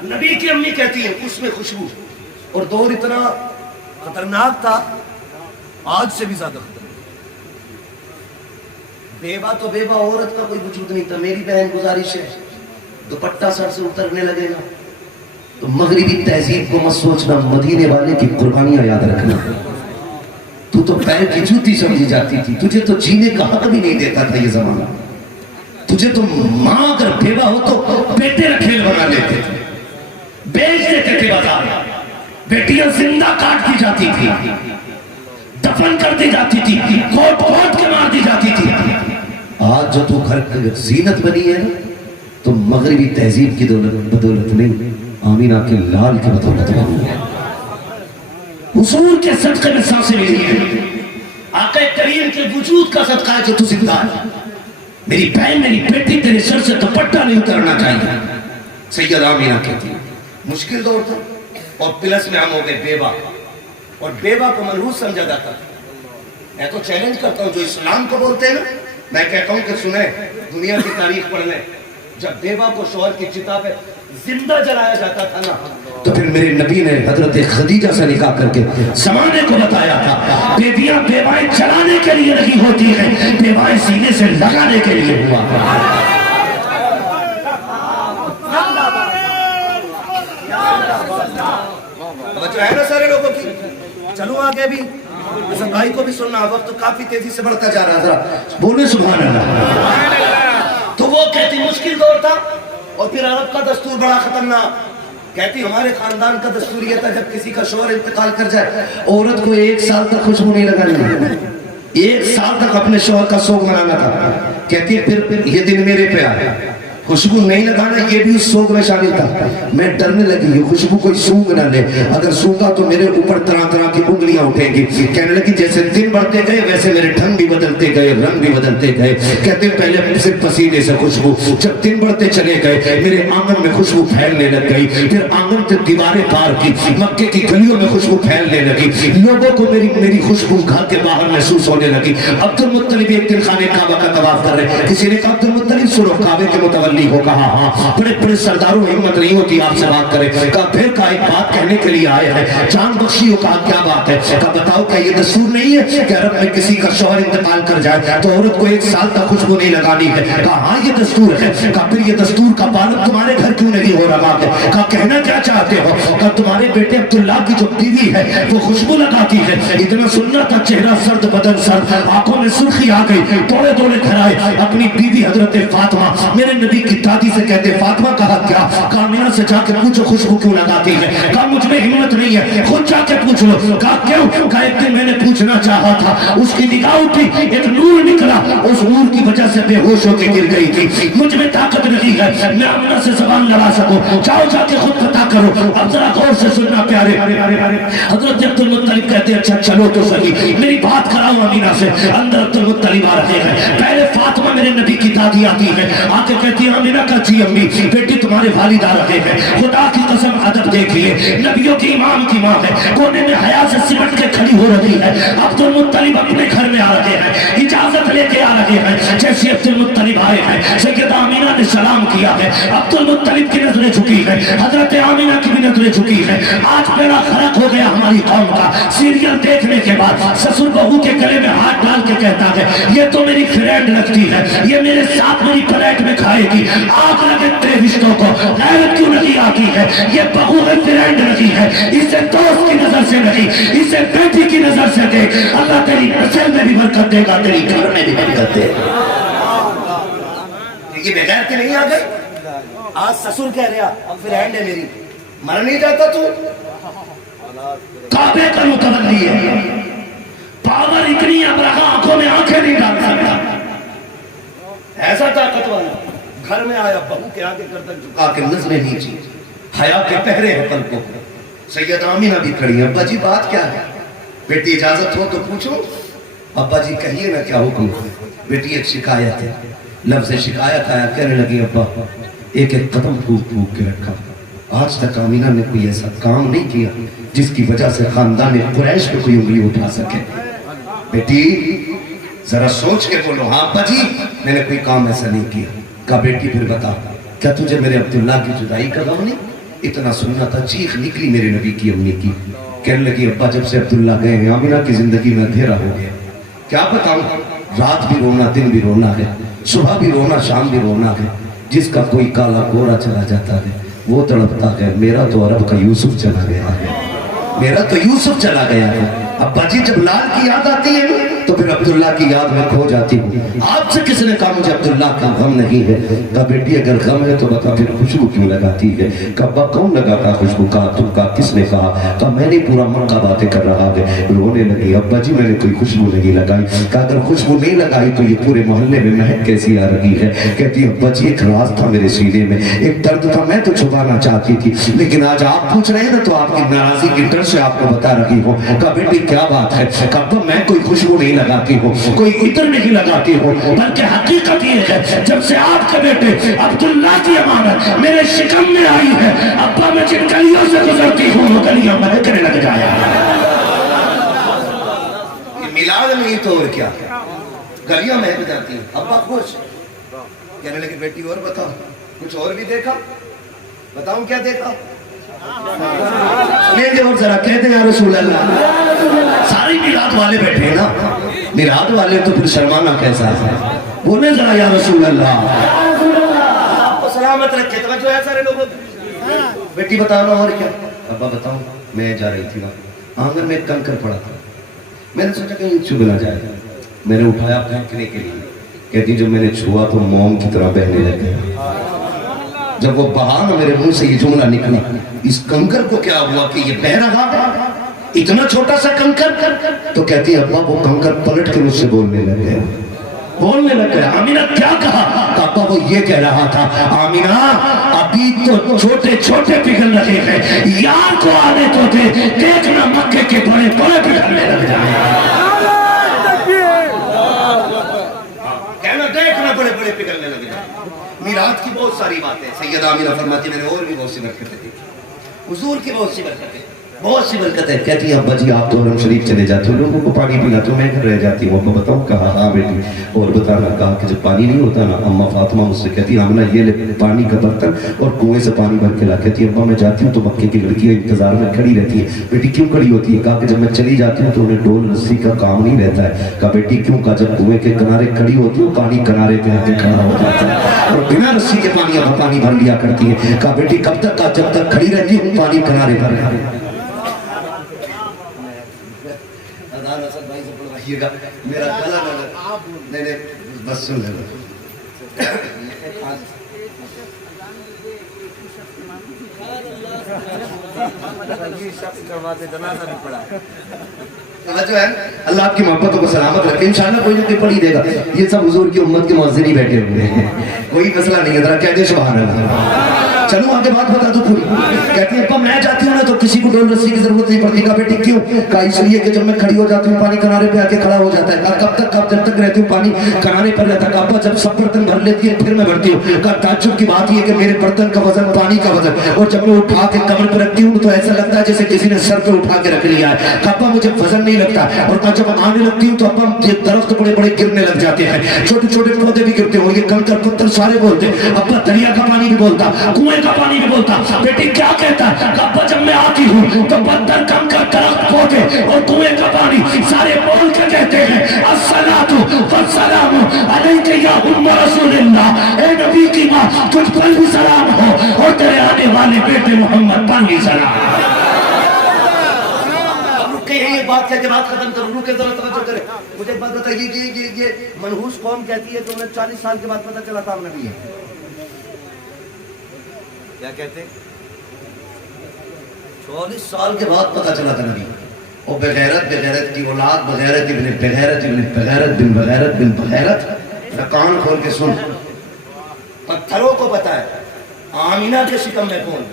नबी की अम्मी कहती है उसमें खुशबू, और दौर इतना खतरनाक था, आज से भी ज्यादा खतरनाक। बेवा तो बेवा औरत का कोई वजूद नहीं था। मेरी बहन गुजारिश है, दुपट्टा सर से उतरने लगेगा तो मगरिबी तहजीब को मत सोचना, मदीने वाले की कुर्बानियां याद रखना। तू तो पैर की जूती समझी जाती थी, तुझे तो जीने का हक भी नहीं देता था ये जमाना। तुझे तो माँ अगर बेवा हो तो बेटे रखेल बना लेते थे, बेच देते थे बाजार, बेटियां जिंदा काट दी जाती थी, दफन कर दी जाती थी, कोट कोट के मार दी जाती थी। आज जो तू घर की जीनत बनी है ना, तो मगरिबी तहजीब की बदौलत नहीं, आमीना के लाल की बदौलत बनी है। हुजूर के सदक़े में सांसें मिली है, आका करीम के वजूद का सदका है जो तू जिंदा है। मेरी बहन, मेरी बेटी, तेरे सर से दुपट्टा नहीं उतरना चाहिए। सैयद आमीना कहती है मुश्किल दौर था, और प्लस में हम हो गए बेवा, और बेवा को मनहूस समझा जाता था। मैं तो चैलेंज करता हूँ जो इस्लाम को बोलते हैं ना, मैं कहता हूँ कि सुने, दुनिया की तारीख पढ़ लें, जब बेवा को शौहर की चिता पे जिंदा जलाया जाता था ना, तो फिर मेरे नबी ने हजरत खदीजा से निकाह करके जमाने को बताया था, बेटियां बेवाएं चलाने के लिए नहीं होती हैं, बेवाएं सीने से लगाने के लिए हुआ। जो है ना सारे लोगों की। चलो आगे भी जैसे भाई को भी सुनना, वक्त तो काफी तेजी से बढ़ता जा रहा था, बोले सुभान अल्लाह। तो वो कहती मुश्किल दौर था, और फिर अरब का दस्तूर बड़ा खतरनाक। कहती हमारे खानदान का दस्तूर ये था, जब किसी का शौहर इंतकाल कर जाए, औरत को 1 साल तक खुशबू नहीं लगानी, 1 साल तक अपने शौहर का सोग मनाना था। कहती है फिर ये दिन मेरे पे आया, खुशबू नहीं लगाना, ये भी उस सोग में शामिल था। मैं डरने लगी ये खुशबू कोई सूंघ ना ले, अगर सूंघा तो मेरे ऊपर तरह तरह की उंगलियां उठेंगी। कहने लगी जैसे दिन बढ़ते गए वैसे मेरे ढंग भी बदलते गए, रंग भी बदलते गए। कहते पहले सिर्फ पसीने से खुशबू, जब दिन बढ़ते चले गए मेरे आंगन में खुशबू फैलने लग गई, फिर आंगन से दीवारें पार की, मक्के की गलियों में खुशबू फैलने लगी, लोगों को मेरी खुशबू घर के बाहर महसूस होने लगी। अब्दुल मुत्तलिब एक दिन खाने काबा का तवाफ कर रहे, किसी ने कहा अब्दुल मुत्तलिब सुनो, काबे के मुतवल्ली हो, कहा हाँ, बड़े बड़े सरदारों हिम्मत नहीं होती आपसे बात करें। कहा फिर का एक बात कहने के लिए आए हैं, जान बख्शी हो। कहा क्या बात है? कहा बताओ क्या ये दस्तूर नहीं है कि अरब में किसी का शौहर इंतकाल कर जाए तो औरत को 1 साल तक खुशबू नहीं लगानी है? कहा हाँ ये दस्तूर है। कहा फिर ये दस्तूर का पालन तुम्हारे घर क्यों नहीं हो रहा है? कहा कहना क्या चाहते हो? कहा तुम्हारे बेटे अब्दुल्ला की जो बीवी है वो खुशबू लगाती है। इतना सुनना था, चेहरा सर्द बदन सर्द, आंखों में सुर्खी आ गई, दौड़े दौड़े घर आए, अपनी बीवी हजरत फातिमा मेरे नबी की दादी से कहते फातिमा कहा क्या? कहा मीना से जाके पूछो खुशबू क्यों लगाती है। कहा मुझ में हिम्मत नहीं है, खुद जाके पूछ लो। कहा क्यों? कहा एक दिन मैंने पूछना चाहा था, उसकी निगाह उठी, एक नूर निकला, उस नूर की वजह से बेहोश होकर गिर गई थी। मुझ में ताकत नहीं है मैं आमिना से जबान लड़ा सकूं, जाओ जाके खुद पता करो। अब जरा गौर से सुनना प्यारे। हजरत अब्दुल मुत्तलिब कहते अच्छा चलो तो सही, मेरी बात कराओ आमिना से। अंदर अब्दुल मुत्तलिब आ रहे हैं, पहले फातिमा मेरे नबी की दादी आती है, आके कहती है आमिना का जी अम्मी बेटी तुम्हारे वालिद आ रहे हैं, खुदा की कसम अदब देखिए, नबियों की इमाम की माँ है, कोने में हया से सिमट के खड़ी हो रही है। अब्दुल मुत्तलिब अपने घर में आ रहे हैं, इजाजत लेके आ रहे हैं। जैसे अब्दुल मुत्तलिब आए हैं, सैयदा आमिना ने सलाम किया है, अब्दुल मुत्तलिब की नजरें झुकी है, हजरत आमिना की भी नजरें झुकी है। आज मेरा खरक हो गया हमारी कौम का। सीरियल देखने के बाद ससुर बहू के गले में हाथ डाल के कहता है ये तो मेरी फ्रेंड लगती है, ये मेरे साथ मेरी प्लेट में खाएगी। आग लगे तेरे रिश्तों को, गैरत क्यों नहीं आती है? ये बहू है, फ्रेंड नहीं है, इसे दोस्त की नजर से नहीं, इसे बेटी की नजर से देख। अल्लाह तेरी नस्ल में भी बरकत देगा, तेरी घर में भी बरकत देगा। ये बगैर के नहीं आ गए। आज ससुर कह रहा अब फ्रेंड है मेरी, मर नहीं जाता तू। काबे का मुतवल्ली है, पावर इतनी अब्रहा आंखों में आंखें नहीं डाल सकता, ऐसा ताकत वाला। घर में आया, बहू के आगे गर्दन झुका के नजरें नीची, हया के पहरे हैं पलकों पे। सैयद आमिना भी खड़ी है। अब्बा जी बात क्या है? बेटी इजाजत हो तो पूछो। अब्बा जी कहिए ना क्या हुक्म है? बेटी एक शिकायत है। लफ्ज़ शिकायत आया, कहने लगी अब्बा एक एक कदम फूक फूक के रखा, आज तक आमीना ने कोई ऐसा काम नहीं किया जिसकी वजह से खानदान कुरैश पे कोई उंगली उठा सके। बेटी जरा सोच के बोलो। हाँ अब्बा जी मैंने कोई काम ऐसा नहीं किया। कहा बेटी फिर बता, क्या तुझे मेरे अब्दुल्ला की जुदाई का गम नहीं? इतना सुनना था, चीख निकली मेरे नबी की अम्मी की। कहने लगी अब्बा जब से अब्दुल्ला गए हैं आमीना की जिंदगी में अंधेरा हो गया। क्या बताऊं, रात भी रोना दिन भी रोना है, सुबह भी रोना शाम भी रोना है। जिसका कोई काला गोरा चला जाता है वो तड़पता है, मेरा तो अरब का यूसुफ चला गया है, मेरा तो यूसुफ चला गया है। अब्बा जी जब लाल की याद आती है तो फिर अब्दुल्ला की याद में खो जाती हूँ। आपसे किसने कहा मुझे अब्दुल्ला का गम नहीं है? कहा बेटी अगर गम है तो बता फिर खुशबू क्यों लगाती है? कहा कौन लगाता खुशबू? कहा तुम? कहा किसने कहा? कहा मैंने पूरा मक्का बातें कर रहा है। रोने लगी अब्बा जी मैंने कोई खुशबू नहीं लगाई। कहा अगर खुशबू नहीं लगाई तो ये पूरे मोहल्ले में महक कैसी आ रही है? कहती अब्बा जी एक राज था मेरे सीने में, एक दर्द था, मैं तो छुपाना चाहती थी, लेकिन आज आप पूछ रहे हैं ना तो आपकी नाराजगी की डर से आपको बता रही हूँ। कहा बेटी क्या बात है? कहा मैं कोई खुशबू नहीं लगाती हूँ, कोई इत्र नहीं लगाती हूँ, बल्कि हकीकत ये है जब से आपके बेटे अब्दुल्ला की अमानत मेरे शिकम में आई है, अब्बा मैं जिन गलियों से गुजरती हूँ वो गलियां महकने लग जाया। ये मिलाद नहीं तो और क्या, गलियां महक जाती हैं। अब्बा खुश। कहने लगे बेटी और बताओ कुछ और भी देखा? बताऊं क्या देखा? सुनेंगे और जरा कहते हैं या रसूल अल्लाह। सारी मिलाद वाले बैठे हैं ना, मिलाद वाले तो फिर शर्माना कैसा है? बोले जरा या रसूल अल्लाह। आपको सलामत रखे। तो है सारे लोगों बेटी बताना और क्या? अब्बा बताऊं मैं जा रही थी ना, आंगन में कंकर पड़ा था, मैंने सोचा कहीं चुभ ना जाए, मैंने उठाया फेंकने के लिए। कहती जब मैंने छुआ तो मोम की तरह बहने लग गया। जब वो बहा ना मेरे मुंह से ये जुमला निकला, इस कंकर को क्या हुआ कि ये बह रहा है, इतना छोटा सा कंकर? तो कहती अब्बा वो कंकर पलट के मुझसे बोलने लग गया, बोलने लग गया। आमीना क्या कहा? पापा वो ये कह रहा था आमीना अभी तो छोटे छोटे पिघल रहे हैं, यार को आने तो दे, देखना मक्के के बड़े बड़े पिघलने लग जाए। कहना देखना बड़े बड़े पिघलने लग जाए। मिलाद की बहुत सारी बातें सैयदा आमिना फरमाती मैंने और भी बहुत सी बरकतें देखी, हुजूर की बहुत सी बरकतें, बहुत सी बरकतें। कहती है अब्बा जी आप तो हरम शरीफ चले जाते हो, लोगों को पानी पिलाते हो, मैं घर रह जाती हूँ। अब्बा बताऊँ? कहा हाँ बेटी और बताना। कहा कि जब पानी नहीं होता ना, अम्मा फातिमा मुझसे कहती आमिना ये ले पानी का बर्तन और कुएं से पानी भर के ला। कहती अब्बा मैं जाती हूँ तो मक्के की लड़कियाँ इंतजार में खड़ी रहती है। बेटी क्यों खड़ी होती है? कहा कि जब मैं चली जाती हूँ तो उन्हें डोल रस्सी का काम नहीं रहता है। कहा बेटी क्यों? कहा जब कुएं के किनारे खड़ी होती हूँ पानी किनारे पे आके खड़ा हो जाता है और बिना रस्सी के पानी भर लिया करती है। कहा बेटी कब तक? का जब तक खड़ी रहती हूँ पानी किनारे पर। मेरा गला नहीं बस सुन ले। जो है अल्लाह आपकी मोहब्बतों को सलामत रखे, इंशाल्लाह कोई ना कोई पढ़ी देगा। ये सब हुजूर की उम्मत के मुअज्जिन ही बैठे हुए हैं, कोई मसला नहीं है। जरा कहते सुभान अल्लाह। चलो आगे बात बता दो पूरी। कहती है मैं जाती हूँ ना तो किसी को डोल रस्सी की जरूरत नहीं पड़ती। का बेटी क्यों? का इसलिए कि जब मैं खड़ी हो जाती हूँ पानी किनारे पे आके खड़ा हो जाता है। कब तक? कब जब तक रहती हूँ पानी किनारे पर रहता है। अब्बा जब सब बर्तन भर लेती है फिर मैं भरती हूँ। का ताज्जुब की बात यह कि मेरे बर्तन का वजन पानी का वजन, और जब मैं उठा के कमर पर रखती हूँ तो ऐसा लगता है जैसे किसी ने सर पे उठा के रख लिया है। अब्बा मुझे वजन नहीं लगता। और जब आने लगती हूँ तो अब्बा दरख्त बड़े बड़े गिरने लग जाते हैं, छोटे छोटे पौधे भी गिरते हैं और ये कंकर पत्थर सारे बोलते। अब्बा दरिया का पानी भी बोलता, कुएं का पानी भी बोलता। बेटी क्या कहता है? अब्बा जब मैं आती हूँ तो पत्थर कंकर दरख्त पौधे और कुएं का पानी सारे बोल के कहते हैं अस्सलातु वस्सलामु अलैका या उम्म रसूलिल्लाह। ए नबी की माँ तुझ पर भी सलाम हो और तेरे आने वाले बेटे मोहम्मद पर भी सलाम। यही बात है कि बात खत्म करूं, रुके जरा तवज्जो करें। मुझे एक बात बताइए कि ये मनहूस कौम कहती है तो उन्हें 40 साल के बाद पता चला था नबी है। क्या कहते हैं? 40 साल के बाद पता चला था नबी। और बगैरत की औलाद बगैरत इब्न बगैरत इब्न बगैरत बिन बगैरत बिन बगैरत। कान खोल के सुन, पत्थरों को पता है आमीना के शिकम में कौन,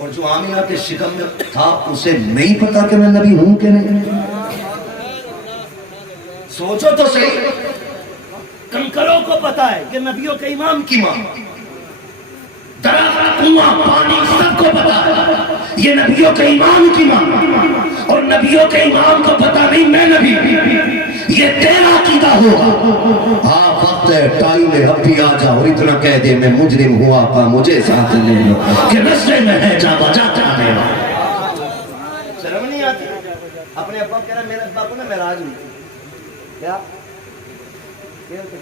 और जो आमीना के शिकम में था उसे नहीं पता कि मैं नबी हूं कि नहीं। सोचो तो सही। कंकरों को पता है कि नबियों के इमाम की मां, درخت کنواں پانی سب کو پتا ہے یہ نبیوں کے امام کی ماں، اور نبیوں کے امام کو پتا نہیں میں نبی، یہ تیرا عقیدہ ہوگا۔ ہاں وقت ہے، ٹائم ہے، اب بھی آ جا اور اتنا کہہ دے میں مجرم ہوا آقا مجھے ساتھ لے لو کہ رستے میں ہے جا بجا جانے والا۔ شرم نہیں آتی؟ اپنے ابا کہہ رہا میرے ابا کو نا معراج ہوئی تھی، کیا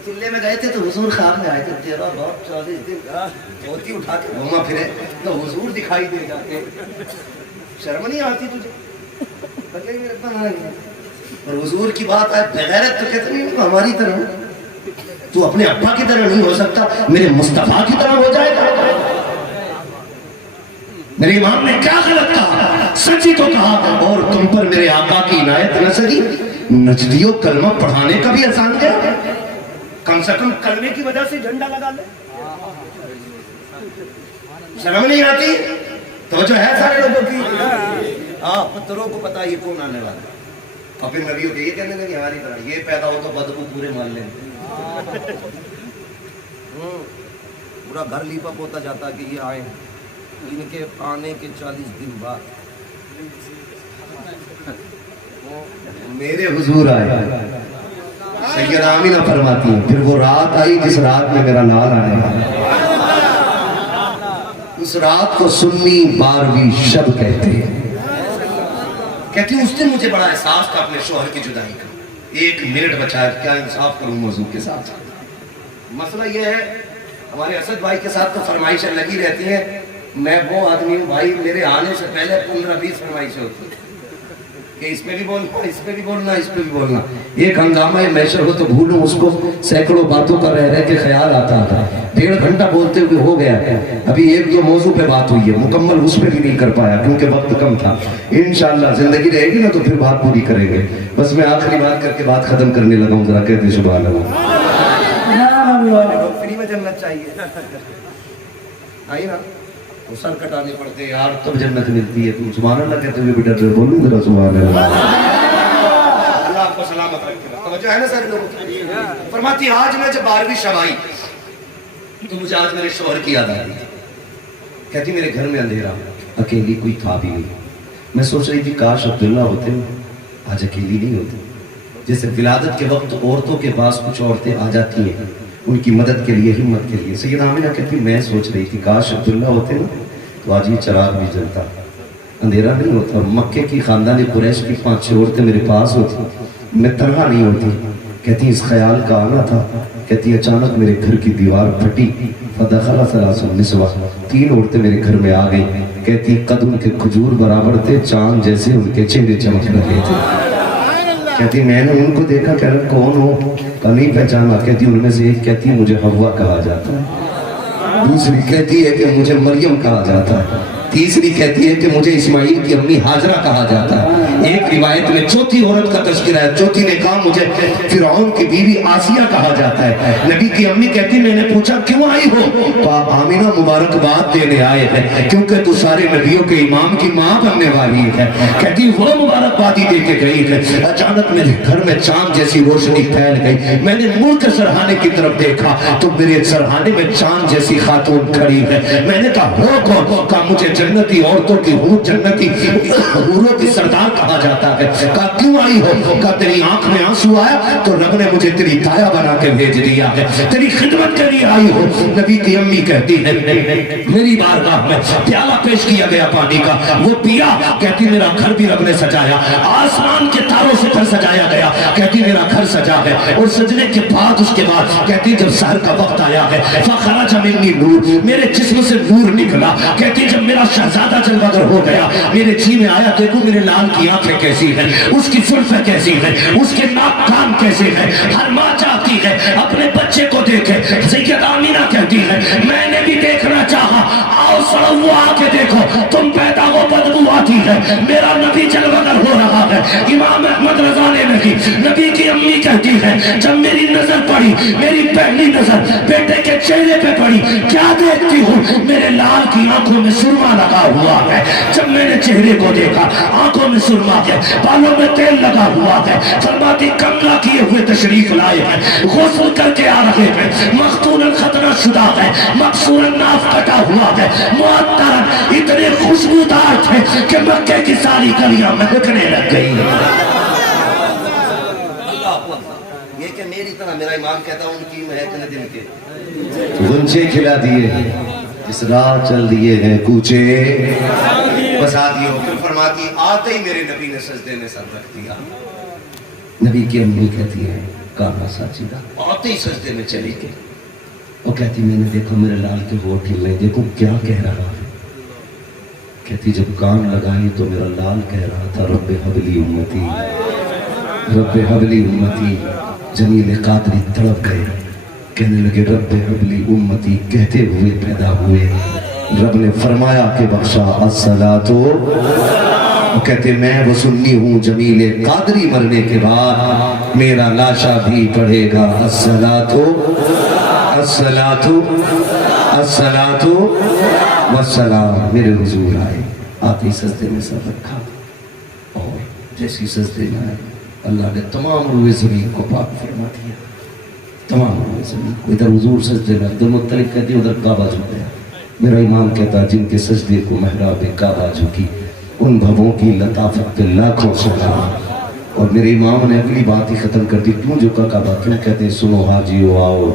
چلے میں گئے تھے تو حضور خواب میں آئے تھے، تیرا باپ 40 دن دھوتی اٹھا کے گھوما پھرے تو حضور دکھائی دے جاتے، شرم نہیں آتی تجھے؟ بتائیے میرے ابا نہ اور حضور کی بات آئے بغیرت تو کہتے نہیں ہماری طرح، تو اپنے ابا کی طرح نہیں ہو سکتا، میرے مصطفیٰ کی طرح ہو جائے گا۔ میرے امام نے کیا غلط کہا؟ سچی تو کہا۔ اور تم پر میرے آقا کی عنایت نہ سکی، نجدیوں کلمہ پڑھانے کا بھی آسان کیا؟ کم سے کم کلمے کی وجہ سے جھنڈا لگا لے، شرم نہیں آتی؟ توجہ ہے سارے لوگوں کی؟ ہاں پتھروں کو پتا یہ کون آنے والا، اور پھر نبیوں کے یہ کہنے لگے ہماری طرح یہ پیدا ہو تو بدبو پورے مان لیں، پورا گھر لیپا ہوتا جاتا کہ یہ آئے ان کے آنے کے 40 دن بعد میرے حضور آئے، سیدہ آمینہ فرماتی ہیں پھر وہ رات آئی جس رات میں میرا لال آنے والا، اس رات کو سنی 12ویں شب کہتے ہیں۔ کہتی ہوں اس دن مجھے بڑا احساس تھا اپنے شوہر کی جدائی کا، 1 منٹ بچا ہے کیا انصاف کروں موضوع کے ساتھ۔ مسئلہ یہ ہے ہمارے اسد بھائی کے ساتھ تو فرمائشیں لگی رہتی ہیں، میں وہ آدمی ہوں بھائی میرے آنے سے پہلے 15-20 فرمائشیں ہوتی ہیں کہ اس پہ بھی بولنا، اس پہ بھی بولنا، اس پہ بھی بولنا، ایک ہنگامہ محشر ہو تو بھولوں اس کو سینکڑوں باتوں کا رہ کے خیال آتا تھا، 1.5 گھنٹہ بولتے ہوئے ہو گیا، ابھی 1-2 موضوع پہ بات ہوئی ہے، مکمل اس پہ بھی نہیں کر پایا کیونکہ وقت کم تھا، انشاءاللہ زندگی رہے گی نا تو پھر بات پوری کریں گے۔ بس میں آخری بات کر کے بات ختم کرنے لگا ہوں، ذرا کہتے سبحان اللہ۔ فری میں جنت چاہیے آئی نا، وہ سر کٹانے پڑتے ہیں یار تب جنت ملتی ہے، تم سبحان اللہ کہتے ہوئے بھی ڈر رہے، بولوں ذرا سبحان اللہ۔ اللہ آپ کو سلامت رکھے، توجہ ہے نا سارے لوگوں کی؟ فرماتی آج میں جب 12ویں شب آئی تو مجھے آج میرے شوہر کی یاد آ رہی تھی، کہتی میرے گھر میں اندھیرا، اکیلی کوئی تھا بھی نہیں، میں سوچ رہی تھی کاش عبداللہ ہوتے آج اکیلی نہیں ہوتے، جیسے ولادت کے وقت عورتوں کے پاس کچھ عورتیں آ جاتی ہیں ان کی مدد کے لیے، ہمت کے لیے، سیدہ آمینہ کہتی میں سوچ رہی تھی کاش عبداللہ ہوتے نا تو آج یہ چراغ بھی جلتا، اندھیرا نہیں ہوتا، مکے کی خاندان قریش کی 5-6 عورتیں میرے پاس ہوتی، میں تنہا نہیں ہوتی۔ کہتی اس خیال کا آنا تھا، کہتی اچانک میرے گھر کی دیوار پھٹی، فدخل 3 نسوہ، 3 عورتیں میرے گھر میں آ گئی، کہتی قد ان کے کھجور برابر تھے، چاند جیسے ان کے چہرے چمک رہے تھے، کہتی میں نے ان کو دیکھا، کہہ رہا کون ہو؟ نہیں پہچانا، کہتی ان میں سے ایک کہتی مجھے حوا کہا جاتا ہے، دوسری کہتی ہے کہ مجھے مریم کہا جاتا ہے، تیسری کہتی ہے کہ مجھے اسماعیل کی امی ہاجرہ کہا جاتا ہے، ایک روایت میں چوتھی عورت کا تذکرہ ہے، چوتھی نے کہا مجھے فرعون کی بیوی آسیہ کہا جاتا ہے۔ نبی کی امی کہتی میں نے پوچھا کیوں آئی ہو؟ کہا آمینہ مبارکباد دینے آئے ہیں کیونکہ تو سارے نبیوں کے امام کی ماں بننے والی ہے۔ کہتی وہ مبارکبادی دے کے گئی ہے، اچانک میرے گھر میں چاند جیسی روشنی پھیل گئی، میں نے مڑ کے سرہانے کی طرف دیکھا تو میرے سرہانے میں چاند جیسی خاتون کھڑی ہے، میں نے کہا ہو کون؟ کہا مجھے جنتی عورتوں کی حور، جنتی حوروں کی سردار کہا جاتا ہے۔ کہا کیوں آئی ہو؟ کہا تیری آنکھ میں آنسو آیا تو رب نے مجھے تیری دایا بنا کے بھیج دیا ہے، تیری خدمت کے لیے آئی ہو۔ نبی کی امی کہتی ہے میری بارگاہ میں پیالہ پیش کیا گیا پانی کا، وہ پیا، کہتی میرا گھر بھی رب نے سجایا، آسمان کے تاروں سے گھر سجایا گیا، کہتی میرا گھر سجا ہے، اور سجنے کے بعد اس کے بعد کہتی جب سحر کا وقت آیا ہے فخرج منی نور، میرے جسم سے نور نکلا، کہتی جب میرا شہزادہ جلوہ گر ہو گیا میرے جی میں آیا دیکھو میرے لال کی آنکھیں کیسی ہیں، اس کی زلفیں کیسی ہیں، اس کے ناک کان کیسے ہیں، ہر ماں چاہتی ہے اپنے بچے کو دیکھے۔ سیدہ آمینہ کہتی ہے میں نے بھی دیکھنا چاہا، آؤ سڑو وہ آ کے دیکھو، تم پیدا ہو بدبو آتی ہے، میرا نبی جلوہ گر ہو رہا ہے۔ امام احمد رضا نے نہیں، نبی کی امی کہتی ہے جب میری نظر پڑی، میری پہلی نظر بیٹے کے چہرے پہ پڑی، کیا دیکھتی ہوں؟ میرے لال کی आंखों में सुरमा लगा हुआ है। जब मैंने चेहरे को देखा, आंखों में सुरमा है, बालों में तेल लगा हुआ है। फरमाती कमला किए हुए तशरीफ लाए हैं, गुस्ल करके आ रहे हैं, मखतूनन खतना शुदा है, मकसूरन नाफ कटा हुआ है, मुअत्तरन इतने खुशबूदार थे कि मक्के की सारी गलियां महकने लग गई। ये कि मेरी तरह मेरा इमाम कहता हूँ उनकी महकने दिल के गुंजे खिला दिए, इस राह चल दिए हैं कूचे बसा दिए। फिर फरमाती आते ही मेरे नबी ने सजदे में सर रख दिया। नबी की अम्मी कहती है काना साचिदा, आते ही सजदे में चली गई। वो कहती मैंने देखो मेरे लाल के होठ हिल रहे, देखो क्या कह रहा है। कहती जब कान लगाई तो मेरा लाल कह रहा था रब्बे हबली उम्मती, रब्बे हबली उम्मती। जमील कादरी तड़प गए, कहने लगे रब्बे हबली उम्मती कहते हुए पैदा हुए। रब ने फरमाया कि बख्शा अस्सलातो, कहते मैं वो सुन्नी हूँ जमील कादरी मरने के बाद मेरा लाशा भी पढ़ेगा अस्सलातो अस्सलातो अस्सलातो वस्सलाम। मेरे हुजूर आए, आते ही सजदे में सर रखा और जैसी सजदे में आए अल्लाह ने तमाम रूए ज़मीन को पाक फरमा दिया, तमाम रूए ज़मीन को। इधर हुजूर सजदे में, अब्दुल मुत्तलिब कहते उधर काबा झुका। मेरा इमाम कहता जिनके सजदे को महराब काबा झुकी उन भवों की लताफत पे लाखों सलाम। और मेरे इमाम ने अगली बात ही खत्म कर दी, क्यों झुका काबा, क्यों कहते हैं सुनो हाजियो आओ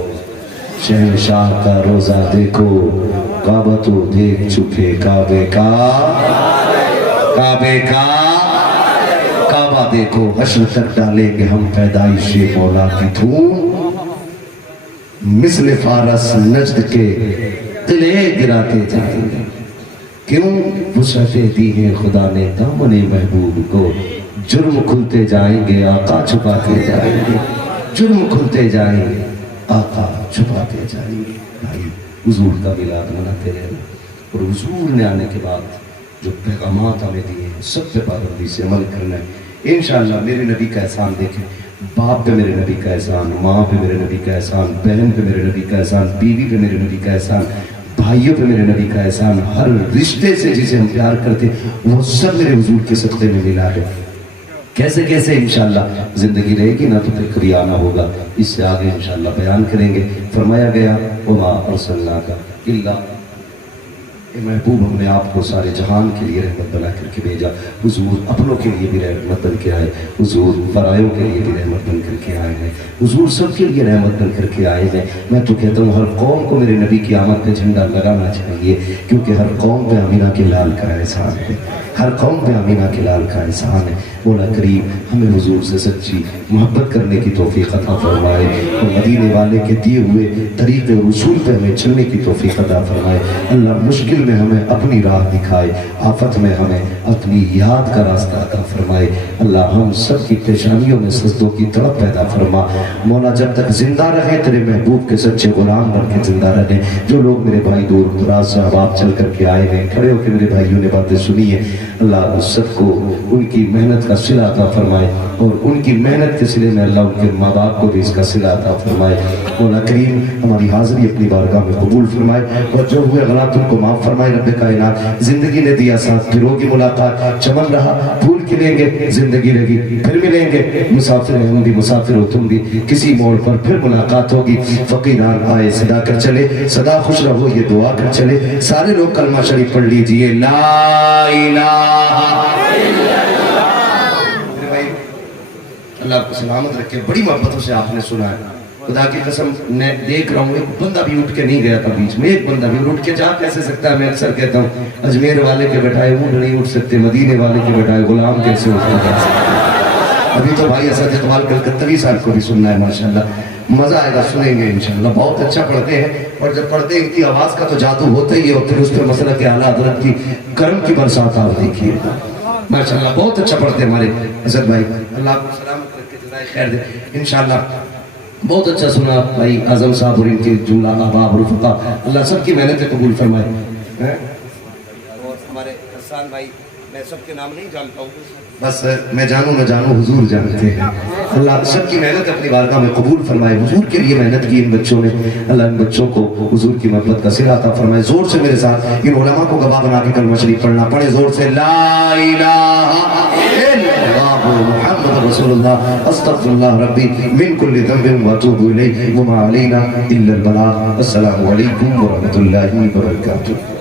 शहंशाह का रोजा देखो, काबा तो देख चुके काबे का, काबे का काबा देखो। हश्र तक डालेंगे हम पैदाइश मौला की धूम, मिस्ल फारस नजद के तिले गिराते जाएंगे। क्यों वुसअतें दी हैं खुदा ने दामने महबूब को, जुर्म खुलते जाएंगे आका छुपाते जाएंगे, जुर्म खुलते जाएंगे आका छुपाते जाएंगे। भाई हुजूर का मिलाद मनाते रहना, और हुजूर ने आने के बाद जो पैगामात हमें दिए हैं सब पे पाबंदी से अमल करना है इंशाअल्लाह। मेरे नबी का एहसान देखें, बाप पे मेरे नबी का एहसान, माँ पे मेरे नबी का एहसान, बहन पे मेरे नबी का एहसान, बीवी पे मेरे नबी का एहसान, भाइयों पे मेरे नबी का एहसान, हर रिश्ते से जिसे हम प्यार करते वो सब मेरे हुजूर के सदक़े में मिला है। कैसे कैसे इंशाअल्लाह जिंदगी रहेगी ना तो फिर कभी आना होगा, इससे आगे इंशाअल्लाह बयान करेंगे। फरमाया गया वमा अर्सलनाका इल्ला, महबूब हमने आपको सारे जहान के लिए रहमत बना करके भेजा। हुजूर अपनों के लिए भी रहमत बन के आए, हुजूर परायों के लिए भी रहमत बन करके आए हैं, हुजूर सबके लिए रहमत बन करके आए हैं। मैं तो कहता हूँ हर कौम को मेरे नबी की आमद पे झंडा लगाना चाहिए, क्योंकि हर कौम पे अमीना के लाल का एहसान है, हर कौम पे अमीना के लाल का एहसान है। मौला करीम हमें हुजूर से सच्ची मोहब्बत करने की तौफीक अता फरमाए, और मदीने वाले के दिए हुए तरीक़े रसूल पे हमें चलने की तौफीक अता फरमाए। अल्लाह मुश्किल में हमें अपनी राह दिखाए, आफत में हमें अपनी याद का रास्ता अता फरमाए। अल्लाह हम सब की पेशानियों में सजदों की तड़प पैदा फरमा। मौला जब तक जिंदा रहे तेरे महबूब के सच्चे गुलाम बन के जिंदा रहे। जो लोग मेरे भाई दूर दराज से आबाद चल करके आए हैं, खड़े होकर मेरे भाइयों ने बातें सुनी है, अल्लाह उस सबको उनकी मेहनत का सिला अता फरमाए, और उनकी मेहनत के सिले में अल्लाह उनके माँ बाप को भी इसका सिला अता फरमाए। मौला करीम हमारी हाजिरी अपनी बारगाह में कबूल फरमाए, और जो हुए गलत उनको माफ फरमाए। रब कायनात जिंदगी ने दिया साथ, फिर होगी मुलाकात, चमन रहा फूल खिलेंगे, जिंदगी लगी फिर मिलेंगे, मुसाफिर हैं हम भी, मुसाफिर हो तुम भी, किसी मोड़ पर फिर मुलाकात होगी। फकीरान आए सदा कर चले, सदा खुश रहो ये दुआ कर चले। सारे लोग कलमा शरीफ पढ़ लीजिए, ला इलाहा अल्लाह को सलामत रखे। बड़ी मोहब्बतों से आपने सुना है, खुदा की कसम मैं देख रहा हूँ एक बंदा भी उठ के नहीं गया था बीच में, एक बंदा भी उठ के जा कैसे सकता है। मैं अक्सर कहता हूँ अजमेर वाले के बैठाए ऊँट नहीं उठ सकते, मदीने वाले के बैठाए गुलाम कैसे उठ सकते। अभी तो भाई असद इकबाल कलकत्तवी साहब को भी सुनना है, माशाल्लाह मजा आएगा, सुनेंगे इंशाल्लाह। बहुत अच्छा पढ़ते हैं, और जब पढ़ते हैं इनकी आवाज का तो जादू होता ही है, और फिर उस पर मसला के आला हज़रत की कर्म की बरसात आप देखिए माशाल्लाह। बहुत अच्छा पढ़ते हैं हमारे असद भाई, अल्लाह आपको सलामत रखे, जज़ाए खैर दे इंशाल्लाह। बहुत अच्छा सुना भाई आजम साहब और इनके जुमला अहबाब रुफ़क़ा, अल्लाह सबकी मेहनत कबूल फरमाए। और हमारे हसन भाई मैं सबके नाम नहीं जानता हूँ, बस मैं जानूं हुजूर जानते हैं। अल्लाह सबकी मेहनत अपनी बारगाह में कबूल फरमाए। हुजूर के लिए मेहनत की इन बच्चों ने, अल्लाह इन बच्चों को हुजूर की मोहब्बत का सिला अता फरमाए। जोर से मेरे साथ इन उलमा को गवाह बना के कलमा शरीफ पढ़ना। पढ़े जोर से, ला इलाहा इल्लल्लाह मुहम्मद रसूलुल्लाह अस्तगफिरुल्लाह रब्बी मिन कुल्ली ज़ंबिन व अतूबु इलैहि व मा अलैना इल्ला अल बलाग। अस्सलामु अलैकुम व रहमतुल्लाहि व बरकातुहू।